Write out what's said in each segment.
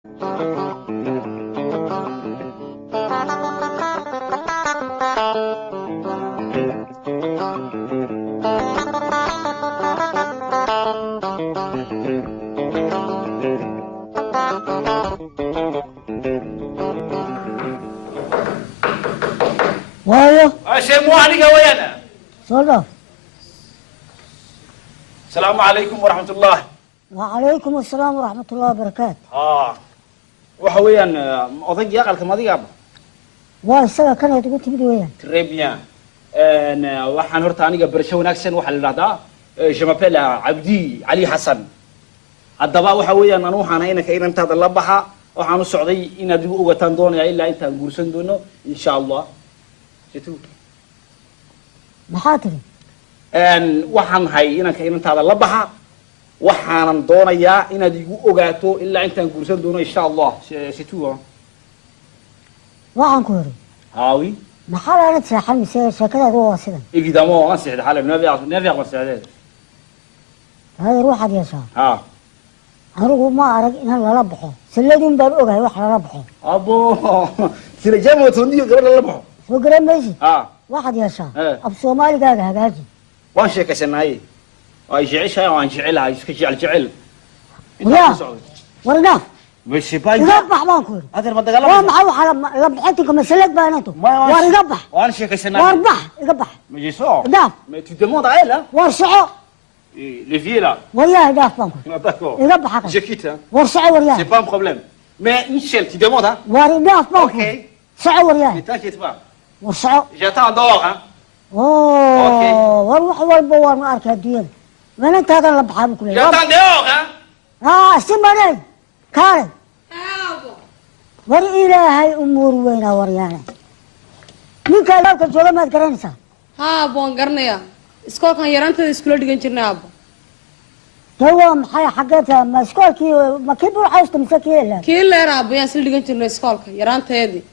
وايو شيء مو عليك ويانا. صدق. السلام عليكم ورحمة الله. وعليكم السلام ورحمة الله وبركاته. waxa weeyaan odayga aqalka madiga aba waa isaga kan aad ugu timid weeyaan. très bien waxaan horta aniga barasho wanaagsan waxa la yiraahdaa je m'appelle Abdi Ali Hassan haddaba waxa weeyaan anu waxaan inanka inantaada la baxa waxaan u socday inaad igu ogataan doonaya ilaa intaan guursan doono insha Allah c'est tout maxaa tiri waxaan hay inanka inantaada la baxa waxaanan doonayaa inaad igu ogaato ilaa intaan guursan doono insha Allah c'est tout waxaan ku yiri oui maxaa la saxan mise sheekadaadu waa sidan évidemment on s'est حاله never on s'est هذا روح هذا يسار anigu ma arag in la baxo saladin baan ogahay wax la baxo abo sila jamo tooniyo gabadha la baxo soo gareemaysi waxaad yeeshaa ab Soomaaligaaga hagaaji waan sheekaysanay ay jeceshay waan jecelahay iska jecel warna ماشي باي لا بح ما نقول هذا ما دغلا ما معه على لبحتكم مسلك بيناتهم وارقبح وانا شيكسنا واربح يقبح ماشي صو داف مي تو دوموند عيله ورشعو لي فيلا وياه داف بانكو داكور يقبح جاكيتا ورشعو وياه سي با ان بروبليم مي ميشيل تي دوموند ها وارداف بانكو اوكي شعو وياه تاكيت با ورشعو جاتان دور ها اوكي وروح والبوار ما اركي الدين من انت هذا اللي بحام كله جاتان دور ها سيماني كاري war ilaahay umuur weyna waryaana ninka albaabka jooga maad garanaysaa haa baan garanayaa iskoolkan yaraantada iskula dhigan jirnay aabbo dawa maxay xageeta ma iskoolkii ma kii buu xawsta mise kii leer aabbo yaan isla dhigan jirnay iskoolka yaraanteedii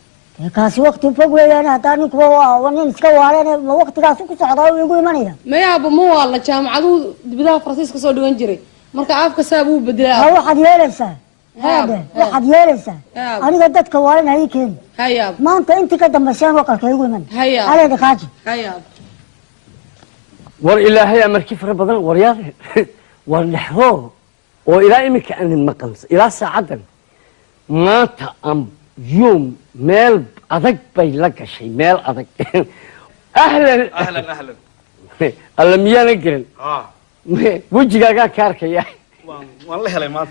kaasi waqti fog weeyaan hadaa ninku waa nin iska waalan ma waqtigaas ku socdaa uu igu imanaya maya aabbo ma waa la jaamacadu dibadaha Faransiiska soo dhigan jiray marka afka saab uu bedelay waxaad yeelaysaa هذا واحد يلسا أنا قدرت كوالين هاي كين هيا ما أنت كده دمشان وقل كيقول من هيا على دخاجي هيا ور إلى هيا مركب ربضان ورياض والنحور وإلى إمك أن المقلص إلى ساعة ما تأم يوم مال أذك بيلك شيء مال أذك أهلا أهلا أهلا اللي نقرن وجهك كارك يا والله لا ما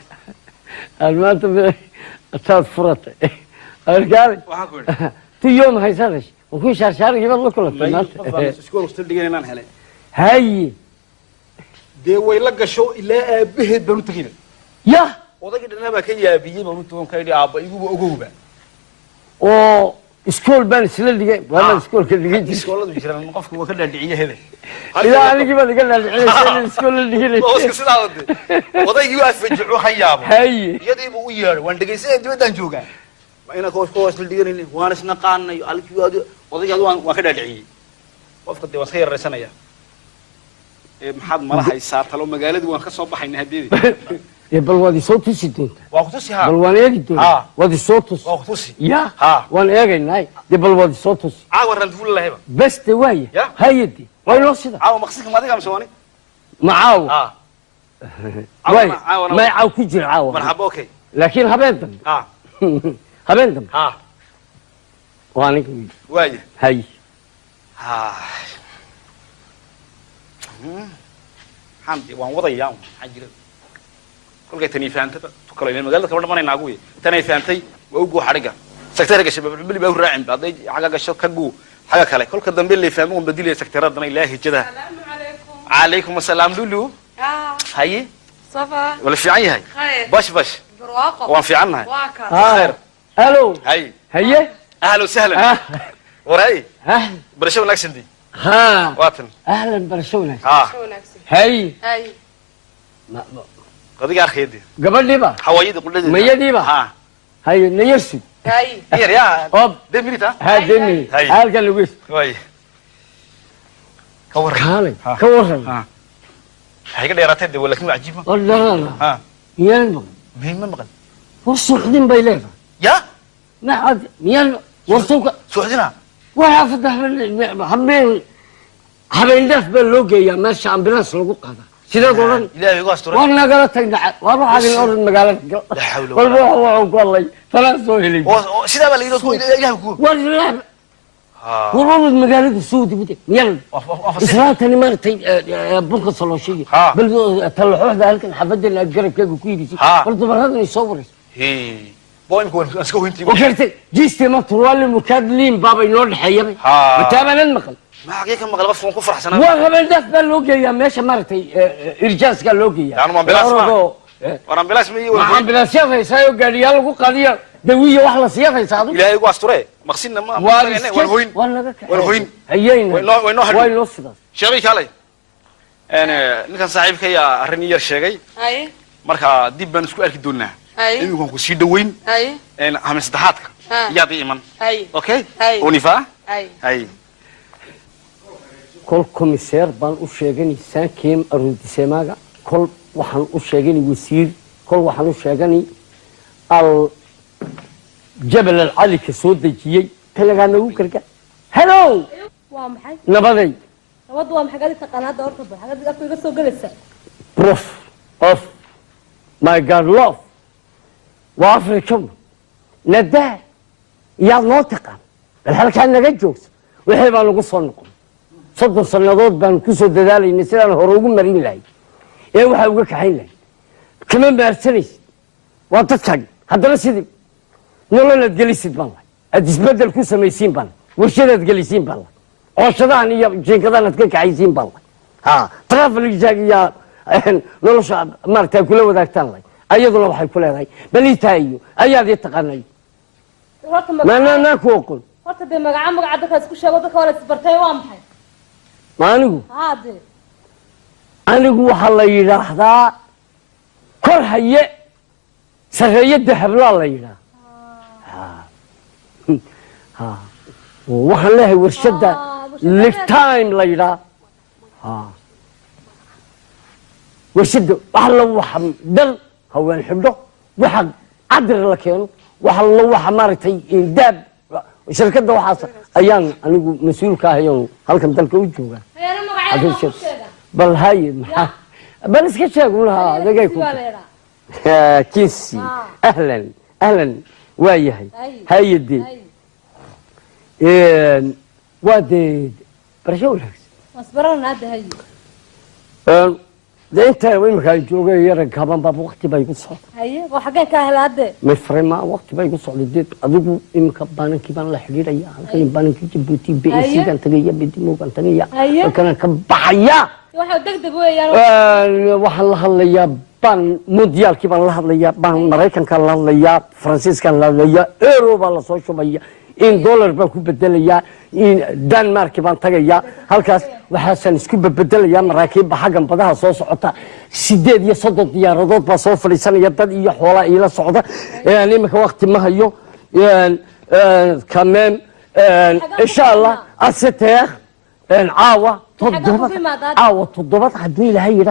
المات أتاد فرط أرجع في يوم هيسافش وكل شهر يجيب الله كله ما سكول وصل دقيقة نان هلا هاي دي ويلقى شو إلا به بنو تغير يا وضع كده نبى كي يبيه بنو تغير كيدي أبا يجوا أجوبة أو سكول بان سلل دقيقة ولا سكول كده سكول ده بيصير المقف هو كده الدعية هذا إذا أنا جيبت قلنا الدعية سكول دقيقة بس كسر هذا وضع يوقف يجوا خيابه هاي يدي بوير وان دقيقة سيد بدن جوجا ما أنا كوس الدقيقة وأنا سنقان يالك يوادي وضع يدوان وكده الدعية وفقد دي وصير رسنا يا محمد ما راح يصير لو مقالد وان كسب حين هديدي بل وادي صوتي سيدون وقتوسي ها بل وان ايجي دون وادي صوتوس وقتوسي يا ها وان ايجي ناي دي بل وادي صوتوس عاور رندفول الله هبه بس تواي هيدي وين وصيدا عاو مقصدك ما دقا مسواني معاو واي ما يعاو كجر عاو مرحبا اوكي لكن هبنتم هبنتم وانك واي هاي حمدي وان وضيع حجر كل تاني فهمت تكلم لين مقالك كمان ما نعقوي تاني فهمتي وأوجو حرجة سكترك الشباب بلي بيقول راعم بعضي حاجة قشة كجو حاجة كله كل كذا اللي يفهمون بديل سكترات دنا إلهي كذا السلام عليكم عليكم السلام لولو هاي صفا ولا في عي هاي خير باش برواقة وان في عنها خير الو هاي هي أهلا وسهلا وراي برشوا ناكسن دي ها واتن اهلا برشونا هاي قضية أخي دي قبل دي بقى حوايد كل دي مية دي بقى هاي نيرسي هاي يا هوب ده ميريتا ها دمي هل قال لويس واي كور كالي كور هاي كده يا راتب ولا كم عجيبة لا لا ها يان مهم مقل والسوحدين بيليفا يا ما عاد ميان ورسوك سوحدنا ولا فتح habeen daf baa loo geeyaa meesha ambulance lagu qaada sideed oran ilaahay igu asturo war nagala tagna war waxaad in oran magaalada la hawlo walba waxaan ku hadlay falaan soo helay oo sidaa baa la yidhi ilaahay ku war ilaahay warwad magaalada suudi bude miyal israatani maartay bunka salooshiga bal talaxooda halkan xafada la garabkeega ku yidhi bal dumarada ay soo wareys boim ku iska hoyntii وكرت جيستي مطروال مكادلين بابا ينور الحيبي متابعنا المقل ما حقيقة مقل بس فون كفر حسنا وقبل دف باللوجيا ماشي مرتي إرجاز قال لوجيا يعني ما بلاش ما وانا بلاش مي ما بلاش يا سايو قال يلا قضية دوية واحدة سيافة يساعدوا لا يقوا أسطورة مقصنا ما والهوين والهوين هيين وين وين شريك علي أنا نكن صاحبك يا رنير شيء أي مركا ديب بنسكو أركي دونا أي إنكم كسيد وين أي أنا هم استحاتك يا ديمان أي أوكي أي ونفا أي أي كل كوميسير بان وشيغاني سان كيم أرودي سماغا كل وحن وشيغاني وسير كل وحن وشيغاني الجبل العالي كسود دجيي تلقانا وكركا هلو وامحي نبضي نبض وامحي قالت قناه دورتب حاجات دي اكو سو غلسه بروف اوف ماي جاد لوف وافريكم ندا يا نوتقا الحلقه نغا جوجس وحي بان لو سو نقو صدق سنادود بان كسو ددالي نسيان هروغو مرين لاي اي waxa uga kaxayn lahay kama baarsanis waa dadkan haddana sidii nolol gelisid baan ad isbedel ku sameeysiin baan warshadaad gelisiin baan cooshadahan iyo jinkadahan ad ka kaxaysiin baan ha travel jaagiya nolosha martaa kula wadaagtaan lay ayaduna waxay ku leedahay baliitaayo ayaad taqaanay ma ku qol horta de magaca dadka isku sheego dadka wala isbartay waa maxay maanigu haade anigu waxa la yiraahdaa kor haye sareeyada hablaa la yiraahdaa ha waxa la hay warshada lifetime la yiraahdaa ha warshada waxa la waxa dal haween xidho waxa cadr la keeno waxa la waxa maartay indaab shirkadda waxaas ayaan anigu mas'uulka ahayo halkan dalka u jooga bal hay bal iska sheeg ulaha dagay ku كيسي اهلا اهلا وياي هايدي وادي برشولك اصبرنا هذا هي ده انت وين كان جوجا يرك كمان باب وقت باي يقصد هي وحقا كاهل هذا مفرما وقت باي يقصد ديت ادو ان كبانن كيبان لا خيريا halkan baanan ki jibuuti BC kan tagaya bidimo kan tagaya kan ka baxaya waxa degdeg weeyaan waxa la hadlayaa baan moodiyaalkii baan la hadlayaa baan Mareykanka la hadlayaa Faransiiska la hadlayaa euro baa la soo shubaya in dollar baan ku bedelayaa in Denmark baan tagayaa halkaas waxaan isku bedelayaa maraakiib xaggan badaha soo socota 8 iyo 3 diyaaradood baa soo fadhiisanaya dad iyo xoolo ila socda imika waqti ma hayo كمان ان شاء الله الستيخ عاوه تضبط حدوي لهي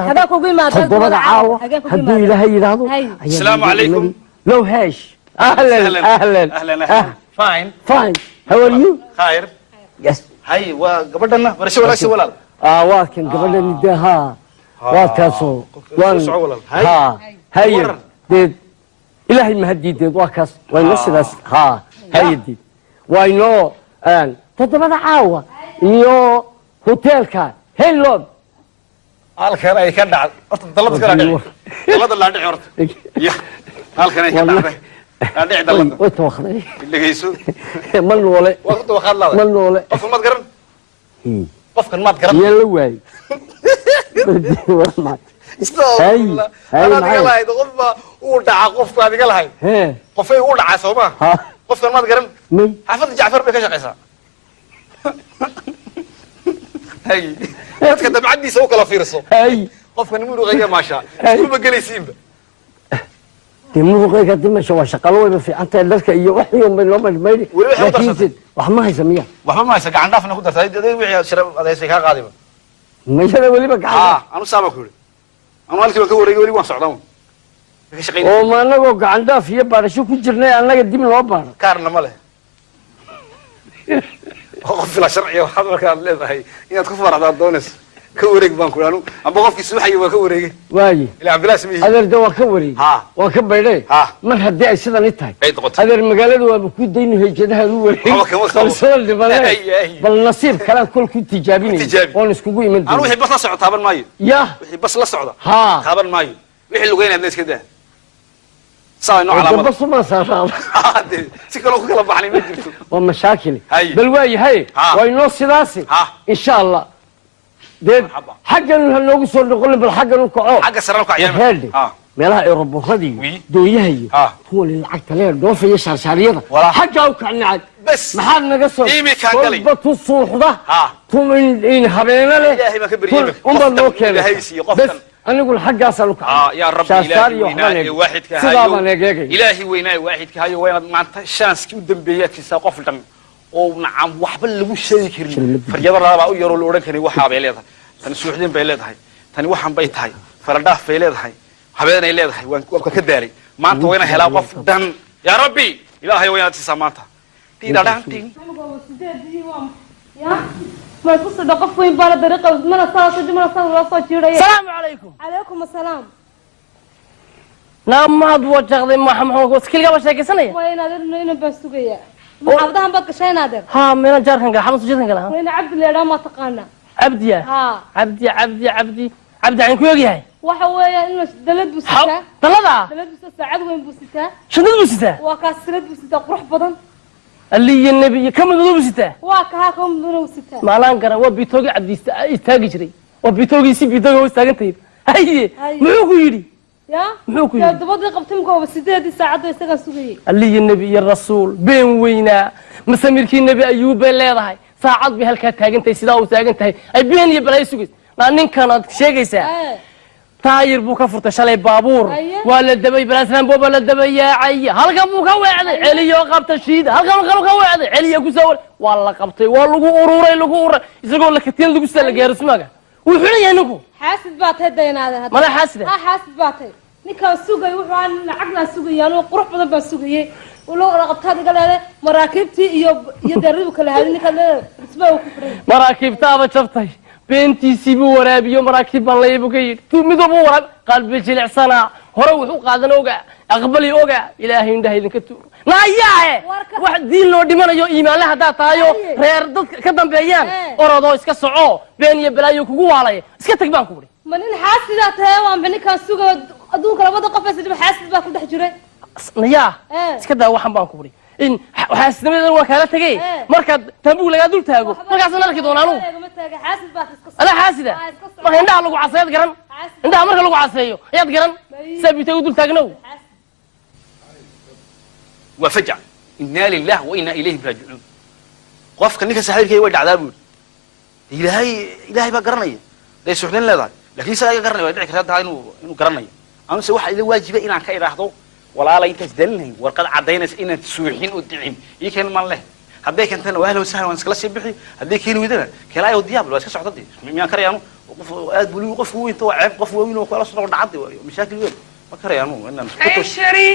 تضبط عاوه حدوي لهي السلام عليكم لو هاش اهلا اهلا اهلا فاين فاين هاو ار يو خير يس هاي وقبلنا برشا ولا شي ولا واكن قبلنا ها واكاسو ها هاي ديد إلهي مهدي ديد واكاس وينسلاس ها هاي ديد وينو ان تضبط عاوه iyo hotelka hello halkan ay ka dhacay horta dalad kala dhacay dalada la dhacay horta ya halkan ay ka dhacay la dhacay dalada way tawakhay dhageyso man noole waqti waxaad la man noole qofka ma garan qofkan ma garan yalla way hay ana adiga lahayd qofba uu dhaca qofka adiga lahayd qofay uu dhaca Soomaa qofkan ma garan xafad Jaafar bay ka shaqeysaa هاي dadka dabcadiisa oo kala fiirso hay qofkan muruqayga maasha isku bagaleysiinba muruqayga dimasha waa shaqalo way fiicanta dadka iyo wax yom bay loo majmeeyay laakiin wax ma haysa miya waxba ma haysa gacan dhaafna ku dartay wixii shirab adeysay ka qaadiba meeshada waliba gacan anu saaba ku anu halkii ka wareegay wali waan socdaa وما نقول عندها في بار شو كجرنا أنا قديم الوبار كارنا ماله وقف لا شرعي وحضر كان ليه هاي إن تكفر على الدونس كوريك بانكو لانو أم بقف في سوحي وكوريك واجي إلى عبد الله سميه هذا دوا كوري ها وكبر ليه ها ما هدي أشياء نتاعي عيد هذا المقالة هو بكون دينه كده هو خلصان بالنصيب كلام كل كنت تجابيني ونسكوي من أنا وحي بس لا صعد طابن مايو يا وحي بس لا صعد ها طابن مايو وحي اللي وين الناس كده صار نوع علامة بس ما صار سكروا كلا بحني ما جبتوا ومشاكل بالواي هاي وينوص سلاسي إن شاء الله ديد حقا لو صور نقول بالحقا نكعو حقا سرنا كعيان meelaha Europe-hadii dooyahay kuwa lacagta leer doofay shaarshaaliyada xagga u kacnacad maxaad naga soo qolba suuxda tumin in habeena leh umba loo keenay bas anigu xaggaas aanu kacay ya rabbi ilaahi waahidka hayo ilaahi weynaa waahidka hayo waynaad maanta chance u dambeeyay qof dhan oo nacam waxba lagu sheegi karin faryada raaba u yaro la oran karin waxa bay leedahay tan suuxdin bay leedahay tan waxan bay tahay faradhaaf bay leedahay habeenay leedahay waan ka daaray maanta wayna helaa qof dhan ya rabbi ilaahay wayna tiisa maanta tiidadhantin يا ما يقصد قف وين بالا طريقة من الصلاة من الصلاة السلام عليكم عليكم السلام نعم ما أدوى شغلي ما حمحوك وسكيل قبل شيء كسنية وين هذا إنه بسوقية محافظة هم بقى شيء نادر ها من الجار كان حمص جدا كلام وين عبد اللي ما تقانا عبدي ها عبدي عن كويجي هاي وحويا إنه دلد بوسيتا دلد بوسيتا عد وين بوسيتا شنو بوسيتا وكاسرد بوسيتا قروح بدن اللي النبي كم ذو بوسيتا وكها كم ذو بوسيتا ما لان كره وبيتوقي عبد يستاجي جري وبيتوقي سي بيتوقي هو استاجنتي هاي محوكو يري يا محوكو يا دبضي قبتمكو بوسيتا دي ساعد ويستاجن سوقي اللي النبي الرسول بين وينا مسميركي النبي أيوب leedahay saacad bi halka taagantay sida uu taagantahay ay been iyo balay sugis ninkan aad sheegaysaa taayir buu ka furtay shalay baabuur waa la dabay balaaslan booba la dabayay halka buu ka weecday celiyo qabta shiida halka ka weecday celiyo ku soo waa la qabtay waa lagu ururay isagoo la katiin lagu soo la gaarismaga wuxuu leeyahay ninku xaasid baad heedaynaada hadda ma xaasida xaasid baad ninka sugay wuxuu aan lacagna sugayaan oo qurux badan baa sugayay ولو رقبتها قال مراكبتي يدربوا كل هذه كذا اسمه مراكبتها بشفتي بنتي سيبو ورابيو مراكب الله يبكي توميدو بو وراب قلبي جلع سنه هروح قادن اوغا اقبلي اوغا الهي عنده idin ka tuur naayaa wax diin loo dhimanayo iimaan la hada taayo reer dad ka dambeeyaan orodo iska soco been iyo balaayo kugu waalay iska tag baan ku wari manin xaasida tahay waan bani ka sugo adduunka labada qof ee xaasid baa ku dhex jiray نيا اسكدا waxan baan ku bari in waxa isnimada waa kala tagay marka tabu laga dul taago markaas aan arki doonaa anu ana xaasida ma indhaha lagu caseeyad garan indhaha marka lagu caseeyo ayaad garan sabita u dul taagnow wa faj'a inna lillahi wa inna ilayhi raaji'un qofka ninka saaxiibkay way dhacdaa buu ilaahay ba garanaya day suuxdin leedahay laakiin saa ay garanaya dhici kartaa inuu garanayo anu se waxa ila waajiba inaan ka iraahdo ولا أنت تدلني ورقد عدينا إن تسويحين ودعين يكين من له هذيك أنت وأهله وسهلا ونسكلا سبحي هذيك هنا ويدنا كلا يودياب لو اسكت عضدي مين كريانو وقف بقولي وقف وين تو عيب وقف وين وخلاص صار عضدي مشاكل وين ما كريانو إننا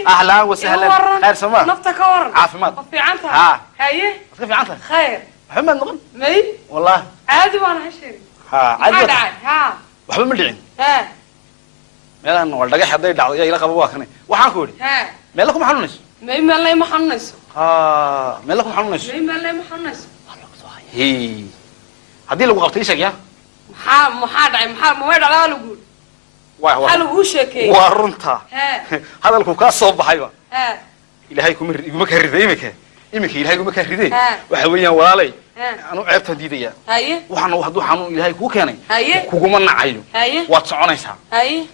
أهلا وسهلا خير سما نفتك ورن عافمات في عنتها هاي في عنتها خير محمد نقول مي والله عادي وأنا هشري عادي ها وحبا مدعين ها meelan wal dhagax haday dhacdo ila qabo waa kanay waxaan ku wari meelo kuma xanuunayso meelo ma xanuunayso meelo kuma xanuunayso meelo ma xanuunayso hadii lagu qabtay sheegaya maxaa dhacay ma way dhacdaa lagu waa lagu sheekay waa runta hadalku ka soo baxayba ilaahay kuma ka riday imika ilaahay kuma ka riday waxa weeyaan walaalay anu ceebtan diidaya waxaan haduu xanuun ilaahay ku keenay kuguma nacayo waad soconaysaa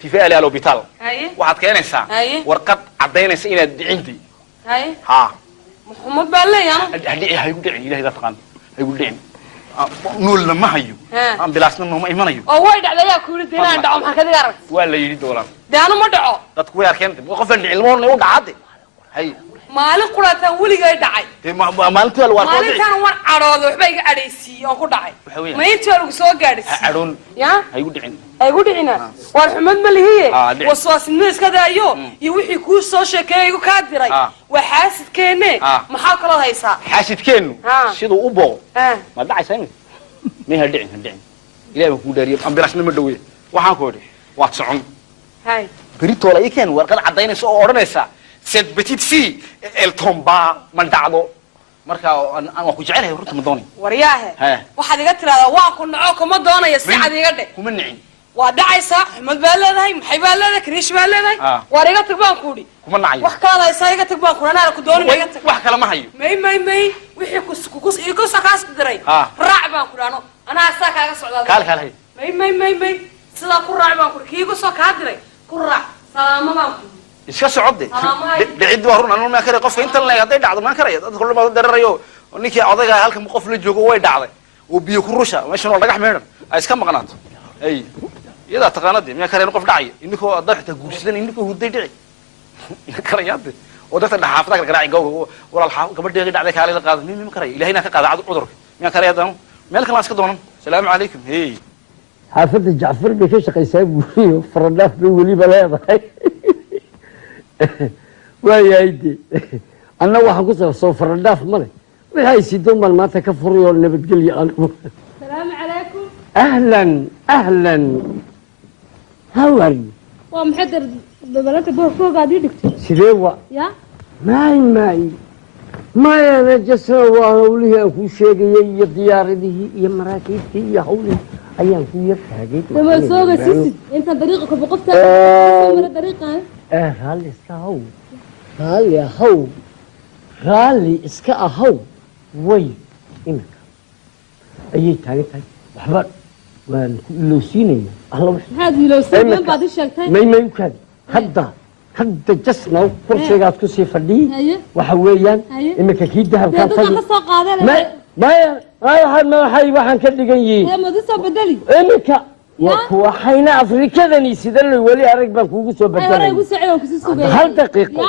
tifaali al hospital waxaad keenaysaa warqad cadeynaysa inaad dhicintay ha maxamed baleeyana hadii ay ugu dhicin ilaahay dadqan ay ugu dhicin nool lama hayo ambulaasna ma imanayo oo way dhacdayaa ku yiri inaan dhaco maxaa ka diga arag waa la yiri doolan daanu ma dhaco dadku way arkeen qofan ilmoon u dhacade hay maalin quraatan weligeey dhacay maalintii waa warqad maalintan war cadhoodo waxba iga cadhaysiiyey oo ku dhacay ma intii lagu soo gaadhsiiyey cadhoon ya ay ugu dhicin ay ugu dhicina war xumad ma lihiye waswaasnimo iska daayo iyo wixii ku soo sheekeeyay igu ka diray waxaasidkeene maxaa kala haysaa xaasidkeenu sidoo u boo ma dhacaysaa ma hadhicin ilaahay ku dhaariyo ambiraasna ma dhaweey waxaan ku idhi waad socon hay بريتولا يكن ورقة عدينا سو أورنيسا سد بتيت سي التومبا من دعوه مركا أنا وأخو جعلها يورط مدوني ورياه واحد يقتل هذا واقول نعوكم مدوني يسعد يقدر هم النعيم ودعي صح محمد بالله محي بالله كريش بالله وريقة تبان كودي هم النعيم وحكى هذا يسايقة تبان كودي أنا لك دوني وحكى لما هي مي وحي كوس يكوس كاس بدري راعي بان كودي أنا أساك على صعود كال هي مي سلا كل راعي بان كودي كي يكوس كادري كرة سلام ما إيش كسعودي بعيد وهرون أنا ما كره قف أنت اللي قاعد يدعو ما كره يدخل ما درريو ونيكي عضيق هالك مقف للجوج وايد دعوة وبيكروشة ماشي نور لقح ميرن أيش كم قناة أي إذا تقنادي ما كره نقف داعي إنكوا ضحت تقولسلين إنكوا هو داعي كره يادي وده تنا حافظك القراعي جو ولا الحافظ قبل ده قاعد عليك على القاضي مين كره إلى هنا قاعد عذرك ما كره يادهم مالك الله اسكتونهم السلام عليكم هي حافظ الجعفر بكيش قيساب فرناف بولي بلا هاي ويا ايدي انا واحد قصه سو فرناف مالي وهاي سيدون مال ما تكفروا النبي تقول لي السلام عليكم اهلا هاو ار يو ومحضر ببلات فوق قاعد يدكتور سيدوا يا ماي ما انا جسنا وهولي اكو شيغي دياردي يا مراكبتي يا هولي أيام كوير هذه لما سوق سيسي أنت طريقك بقفتها من طريقة هالي إسكاهو هالي هو هالي إسكاهو وي إنك أي تاني وحبر ولوسيني الله هذه لوسين بعد الشيء ما يمكن هدا جسنا كل شيء قاعد كسي فدي وحويان إنك أكيد ده كان فدي ما هاي waxaan ka dhigan yihiin ma soo bedeli imika waxayna afrikadani sidoo wali arag baan kuugu soo bedelay hal daqiiqo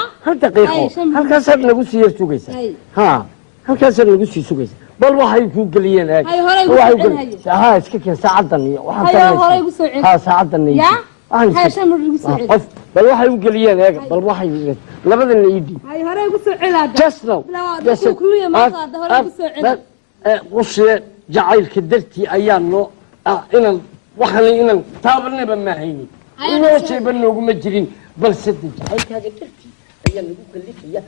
halkaas aad nagu sii sugaysaa halkaas aad nagu sii sugaysaa bal waxay ku galiyeen aag waxay iska keen saacadan iyo waxaan saacadan qof bal waxay u galiyeen aag bal waxay labadan iidi hay hore ugu soo celaada just now kulliya ma qaada hore ugu soo celaada قصة جعل كدرتي أيامه إن وحنا إن تابلنا بمهيني إنه شيء بنوع مجرين بل سد جعل كدرتي أيام نقول كل شيء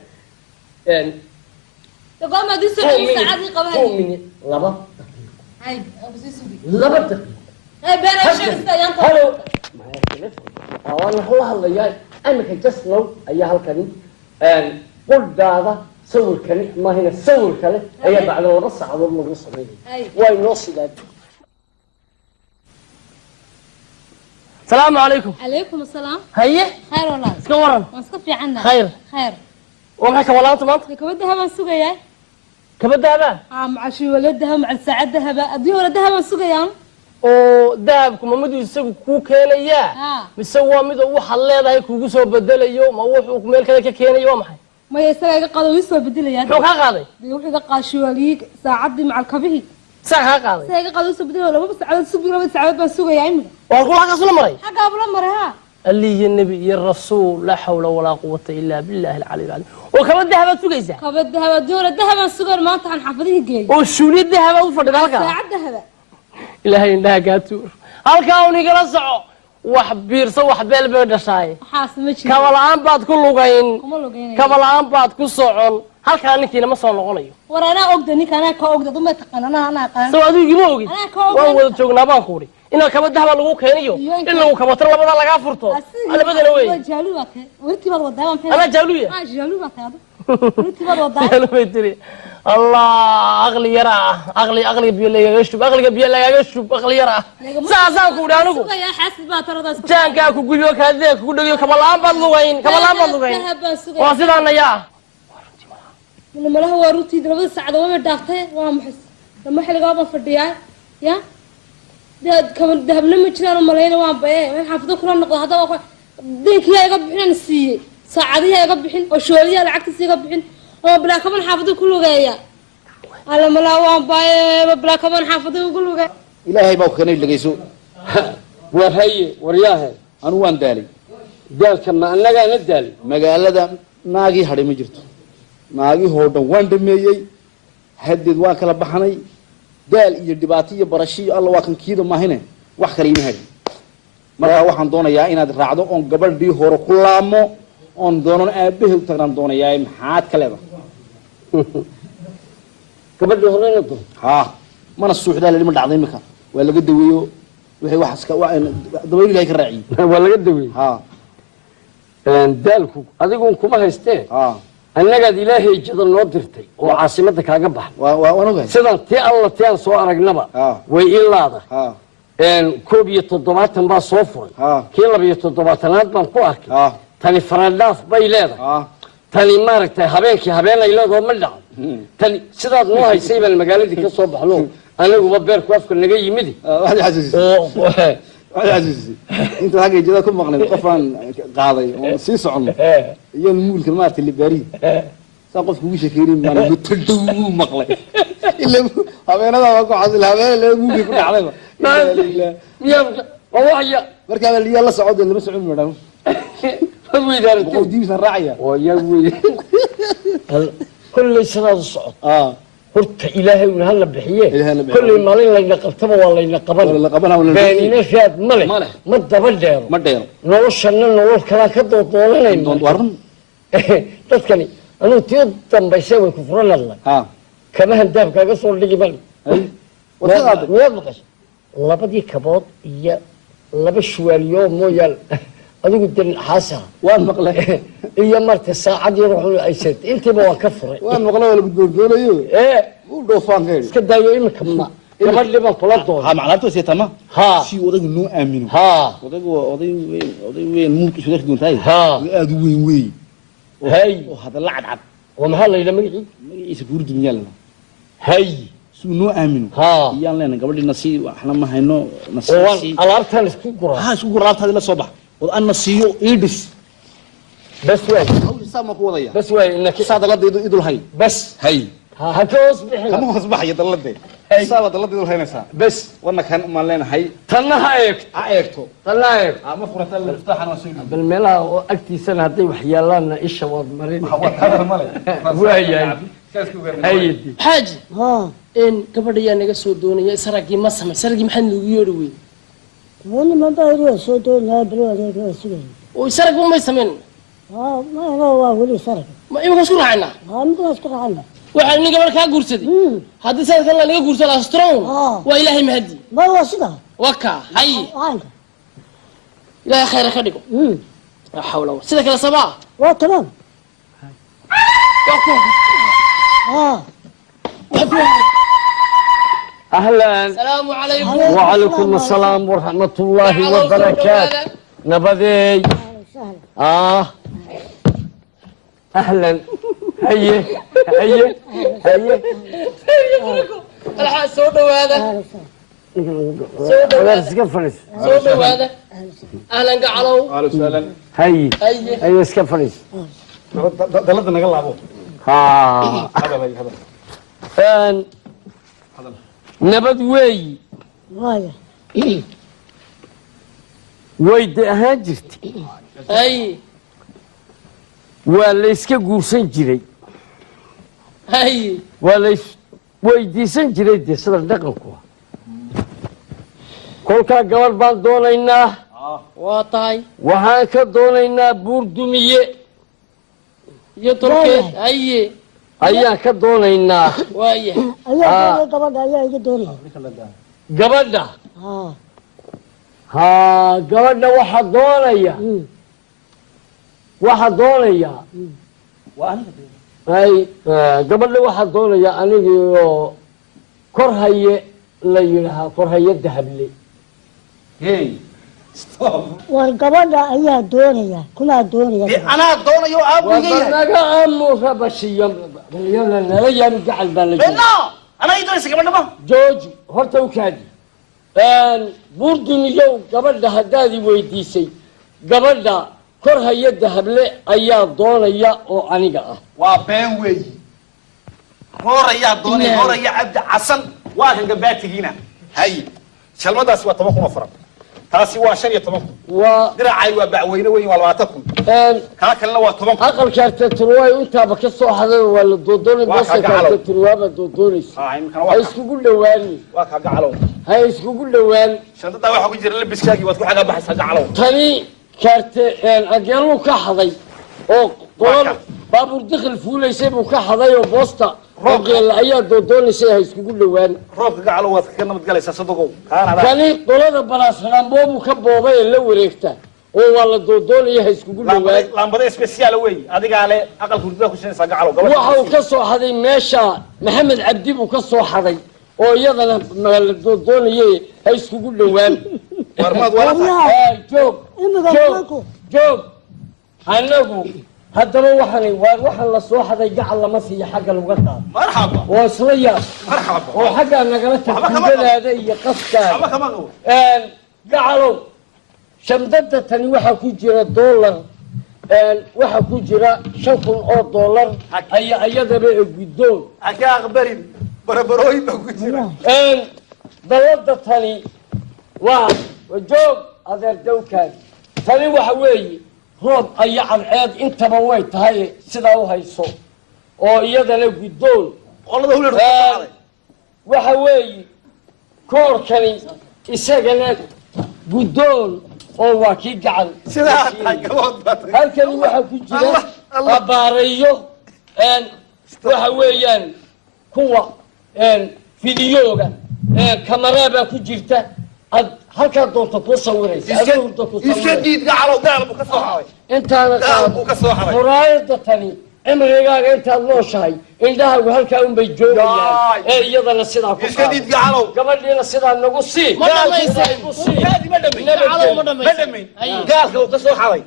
تقول ما دي سعودي سعادي قبائل لبا هاي أبو سيسودي لبا دقيقة هاي بين الشمس تيان هلو ما يعرف أنا هلا يا أنا كجسنا أيها الكريم قل هذا صور كله ما هنا صور كله هي بعد الرص على النص مني واي نص ده السلام عليكم عليكم السلام هيا خير والله سكورن مسكفي عنا خير وما كولا انت مانت كبدها ما سوقيا كبدها مع شي ولدها مع سعدها بقى دي ولدها ما سوقيا oo dahabku mamadu isagu ku keenaya mise waa mid uu xal leedahay kugu soo bedelayo ma wuxuu meel kale ka keenayo maxay ما يسوي قادو يسوي بدليا شو قاضي يوحي قاشواليك ساعدي مع الكبهي ساعه قاضي ساعه قادو يسوي بدليا ولا بس عدد سوق ولا ساعات بس سوق يا عمي واقول لك اصلا مري حق ابو مرها اللي هي النبي يا الرسول لا حول ولا قوه الا بالله العلي العظيم وكما الذهب سوقيسا كما الذهب دور الذهب السوق ما انت عن حفظيه جاي وشولي الذهب وفدد هلكا ساعه ذهب ilaahay indhaha kaa tuur halkaa un igala soco wax biirso wax beel bay dhashaay kaba la'aan baad ku lugayn kaba la'aan baad ku socon halkaa ninkiina ma soo noqonayo war anaa ogda ninka anaa ka ogda duma taqaan anaa qaan soo adigu igama ogid waan wada joognaa baan ku uri inaa kaba dahaba lagu keeniyo in lagu kabato labada lagaa furto labadana wey wartii baad wadaa anaa jaaluya jaalu baa taado wartii baad wadaa jaalu bay tiri الله أغلي يرى أغلي بيلا يشوف أغلي يرى ساسا كودانو يا حاسبات ترى ده جان كاكو كوجو كذا كودو كمالان بدلوين واسيدنا يا من مله هو روتي دربه ساعه وما دافته waa maxay lama xilgaaba fadhiyaa ya كمان ذهبنا مجرى الملايين وان بيه من حافظه كلنا نقول هذا دينك يا إيجا بحنا نسيه saacadihi iga bixin oo shooliya lacagtiisa iga bixin oo blaakaban xaafada ku lugeeya ala malawaan baa blaakaban xaafada ku lugeeya ilaahay baa keenay lagayso war haye waryaahe anu waan daalay daalka ma annagaana daalay magaalada naagii hadhay ma jirto naagii hoodhan waan dhameeyey hadeed waan kala baxnay daal iyo dhibaato iyo barasho iyo alla waa kan kiida maahine wax kale ima hadhin markaa waxaan doonayaa inaad raacdo oon gabadhii hore ku laamo oon doonan aabahe u tagnaan doonayaa maxaad ka leedahay gabadhii horena doon haa mana suuxdaa lalima dhacday imika waa laga daweeyo wixii waxaas dabayl ilahay ka raaciyey waa laga daweeyey haa daalku adigun kuma haystee haa annagaad ilaahay jada noo dirtay oo caasimadda kaaga baxa waan ogahay sidan tii alla tii aan soo aragnaba way ilaada haa 71 baa soo furay kii 72aad baan ku arkay tani farandhaaf bay leedahay tani maaragtay habeenkii habeen ay leedahay ma dhaco tani sidaad noo haysay baan magaaladii ka soo baxno anaguba beerku afka naga yimid inta xagga jada ku maqnay qofaan qaaday oo sii socono iyo muulka maartay libaari saa qofku ugu sheekeeyay ma mutaduu maqlay ilaa habeenada waa ku xasil habeen la muuqi ku dhacday miyaa waya markaa la la socdo lama socon madam waydaartay oo diibsan raacaya oo yaaway kulli sanad socod horta ilaahay uu hal bixiye kulli maalin la qabtaba waa la qaban beenina shaad male ma daba dheero noloshana nolol kala ka doodoonayno waran dadkani anu tii dambaysay way ku furanadla kama handaab kaaga soo dhigi bal wadaad maqash labadii kabood iyo laba shuwaaliyo mooyal adigu din xaasa waan maqlay iyo marta saacad yar wuxuu ay sayd intiiba waa ka furay waan maqlay wala gudboonayo u dhoofaan geey iska daayo imika ma gabadh liban kula doon ha macnaheedu si tama ha si wadagu noo aamino oday weyn muutu soo doontaay aad weyn hay oo hada la cadcad oo maxaa la yidhi magaciisa buurdu miyalna hay suu noo aamino iyaan leena gabadhina si waxna ma hayno nasiisi alaabtan isku gura isku gura alaabtaada la soo bax oo an nasiyo idis bas way sama ku wadaya bas way inaka saadaladeedu idul hay bas hay ha toos bixin kama hoos baxaya dalade saadaladeedu haynaysa bas wana kan ma leenahay tanaha eegto tanaha ama furata la iftaxan wasuul bal meelaha oo agtiisana haday wax yaalaan isha wad marin waa hadal male waayay haydi xaaji in gabadha naga soo doonaya saragii ma samay saragii maxaa lagu yeeri weey wani ma baa soo doonaya bilowga sugay oo sarag ma sameyn ma waa wali sarag ma imika isku raacayna ma isku raacayna waxa nin gabadh ka guursaday hadii sarag kale laga guursado astron waa ilaahay mahdi ma waa sida waka hay ilaahay khayr ka dhigo la hawla sida kala sabaa waa tamam أهلا السلام عليكم وعليكم السلام ورحمة الله وبركاته نبذي أهلا هيا الحين سودو هذا سكفرس سودو هذا أهلا قعلوا اهلا وسهلا هيا سكفرس دلدنا قلعبو هذا nabad weey waaya way ahaan jirtay ay waa la iska guursan jiray ay waa la weydiisan jiray sida dhaqanku kolkaa gabar baan doonaynaa waa tahay waxaan ka doonaynaa buur dumiye iyo tolkeed aye ayaan ka doonaynaa waaye ayaa gabadha ayaa iga doonaya gabadha gabadha waxaa doonaya gabadha waxaa doonaya anigoo kor haye la yidhaahaa kor haye dahable war gabadha ayaa doonaya kumaa doonaya anaa doonayo aabugay naga amura bashiyo baliyana nala yaami gacal baa la anaa ii doonaysa gabadha ma jooji horta u kaadi buurduniyow gabadha haddaad i weydiisay gabadha kor hay-adda hable ayaa doonaya oo aniga ah waa been weey rooraya doonay rooraya cabdi xasan waa kan gabaatigiina hay shalmadaas waa 10 kun faran taasi waa 15 waa diracay waa bacweyne weyn waa 20 kun ka kalena waa 10 kun aqalka arteetruway intaaba ka soo xaday waa la doodoonay booska arteetruwaba doodoonaysa ay iskugu dhawaan waa ka gacalow hay iskugu dhawaan shantada waxa ku jira labiskaagi waad ku xaga baxaysaa gacalow tani kaarte ageelu ka xaday oo qol baabuur dakhil fuulaysay buu ka xaday oo boosta roogeel ayaa doodoonaysa hay iskugu dhawaan roobka gacalow waad ka nabad galaysaa sadogow kaana tani qolada balaasrambo ka boobay la wareegta oo waa la doodoonaya hay iskugu dhawaan lambada special way adiga le aqalka hurdada ku shaqeysa gacalow waxa uu ka soo xaday meesha maxamed cabdi buu ka soo xaday oo iyadana la doodoonayay hay iskugu dhawaan warmad wala joog anagu haddaba waxaan la soo xaday gacal lama siiyo xagga laga qaado marxaba oo isla yaa marxaba oo xagga nagala tagtidadaada iyo qafkaada gacalow shamdada tani waxaa ku jira dollar waxaa ku jira 5,000 oo dollar ayaa iyadaba guddoon aka aqbarin barabarooyin baa ku jira dalada tani waa joog adeer dawkaan tani waxa weeye roob ayaa cadceed intaba way tahay sidaa u hayso oo iyadana guddoon qolada huleer waxa weeye koorkani isagana guddoon oo waa kii gacan sidaa gabood halkani waxaa ku jira abaarayo waxa weeyaan kuwa fiidiyooga kamarada ku jirta halka doonto ku sawiraysa iska diid gacalow daal buu ka soo xaray intaana buu ka soo xaray quraayada tani cimrigaaga intaad nooshahay indhahaagu halkaa unbay joogayaan iyadana sidaa ku iska diid gacalow gabadhiina sidaa nagu sii ma dhamayn gaalka uu ka soo xaray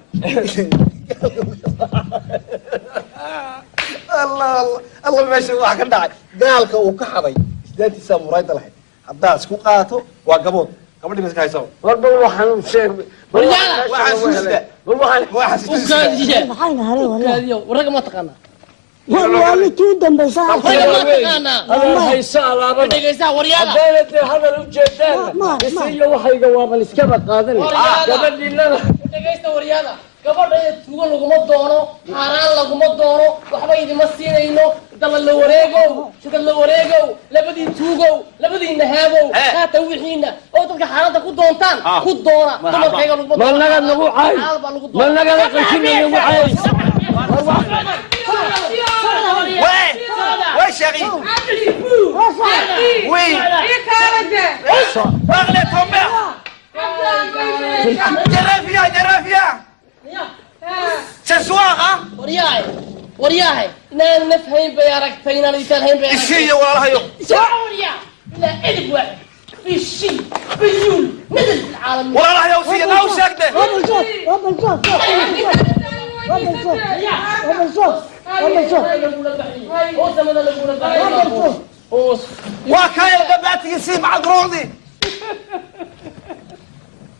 الله ماشي واحد كان داعي قالك وكحضي اشتاتي سامورايد لحد حدا اسكو قاطو وقبض قبل بس كايسو والله waxaan sheeg waraga ma taqaana والله تو دمبسا haysa alaabada dhageysa waryaada hadalada hadal u jeedaan isiyo waxayga waaba iska qaadan gabadhiina dhageysta waryaada gabadha tuugo laguma doono xaraan laguma doono waxba idima siinayno dal la wareego sida la wareego labadii tuugo labadii nahaabow haata wixiina oo dadka xaranta ku doontaan ku doona dumarkayga laguma doono naga nagu caay ma naga la qashin nagu caay وي شيخي وي اغلى تومبا جرافيا تسواقه ورياهي لا نفهم بيارك فينا نتفهم بيارك الشيء والله يو ورياه لا قلب واحد في الشيء بيول نزل في العالم والله يا وسيا ما وشكده وكايل قبعتي يسيب عقروني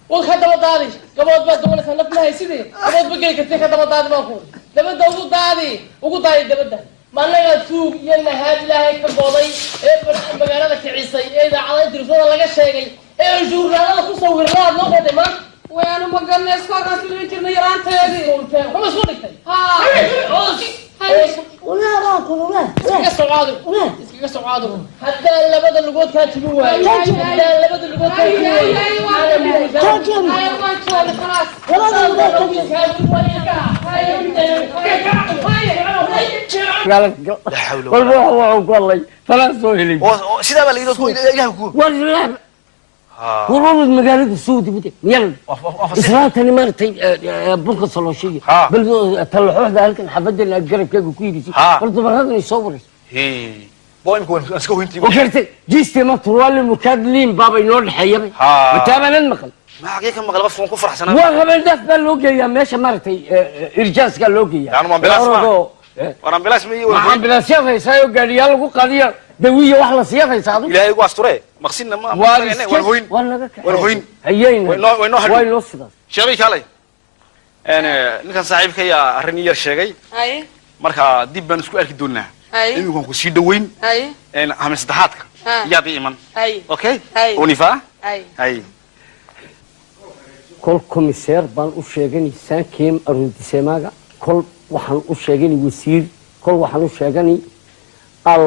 وخدم داري قبض بس ولا سلفنا هي سيدي قبض بقي كتير خدم داري ما هو دبدا وقو داري دبدا ما لنا سوق يلا هاد لا هيك بوضي مقالada kicisay ee calaamad dirfada laga sheegay ee journalada ku sawirnaa noo qaday ma waanu maganees ka qasli jirnay yaraanteedii kuma soo dhigtay ولا راكو ولا iskaga socdo hadda labada lugood ka tibi waayo hadda labada lugood ka tibi والله والله فلا سوهلي سيدا بقى ليدو والله قرون المقالات السودي بدك يلا إسرائيل مرتي بنك الصلاشية بل طلعوه ده هلكن حفظ اللي أجرب كيكو كويدي برضو برهذا يصور هي بوين كون اسكو انتي وكرت جيستي مطروال المكادلين بابا ينور الحيبي وتابعنا المقل ما حقيقة مقل بس فون كفر حسنا وقبل ده باللوجيا ماشي مرتي إرجاز قال لوجيا يعني ما بلاش وانا بلاش مي ما بلاش يا سايو قال يلا قضية دوية واحدة سيافة يساعدوا إلهي واستوري مقصدنا ما والهوين والهوين هيين وين وين نص شبيك علي ninkan saaxiibkay arrin yar sheegay haye marka dib baan isku arki doonaa haye iminkan ku sii dhaweyn haye hamin saddexaadka yaad iman haye okay haye unifa haye haye kol komiseer baan u sheeganay saankeem arundiseemaaga kol waxaan u sheeganay wasiir kol waxaan u sheeganay al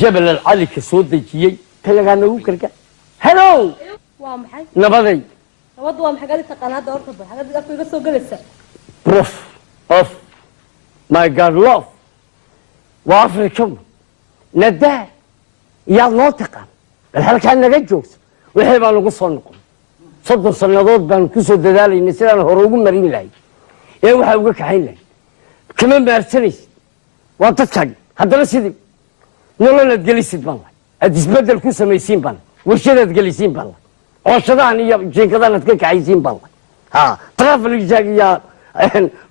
jabal alcali ka soo dejiyey talagaana u garga hello waa maxay nabaday nabad waa maxay gaadhi taqaanaada horta ba xagad afka iga soo galaysa proof of my god love waa african nadaa yaad noo taqaan bal halkaa naga joogso wixii baan ugu soo noqon 30 sannadood baan ku soo dadaalaynay sidaan hore ugu marin lahayn ee waxa uga kaxayn lahayn kama maarsanaysid waa dadkaaga haddana sidii nololaad gelisid baan lahay aad isbeddel ku samaysiin baan warshadaad gelisiin baan lahay cooshadahan iyo jiinkadahan aad ka kaxaysiin baan lahay ha traveligjaag iyo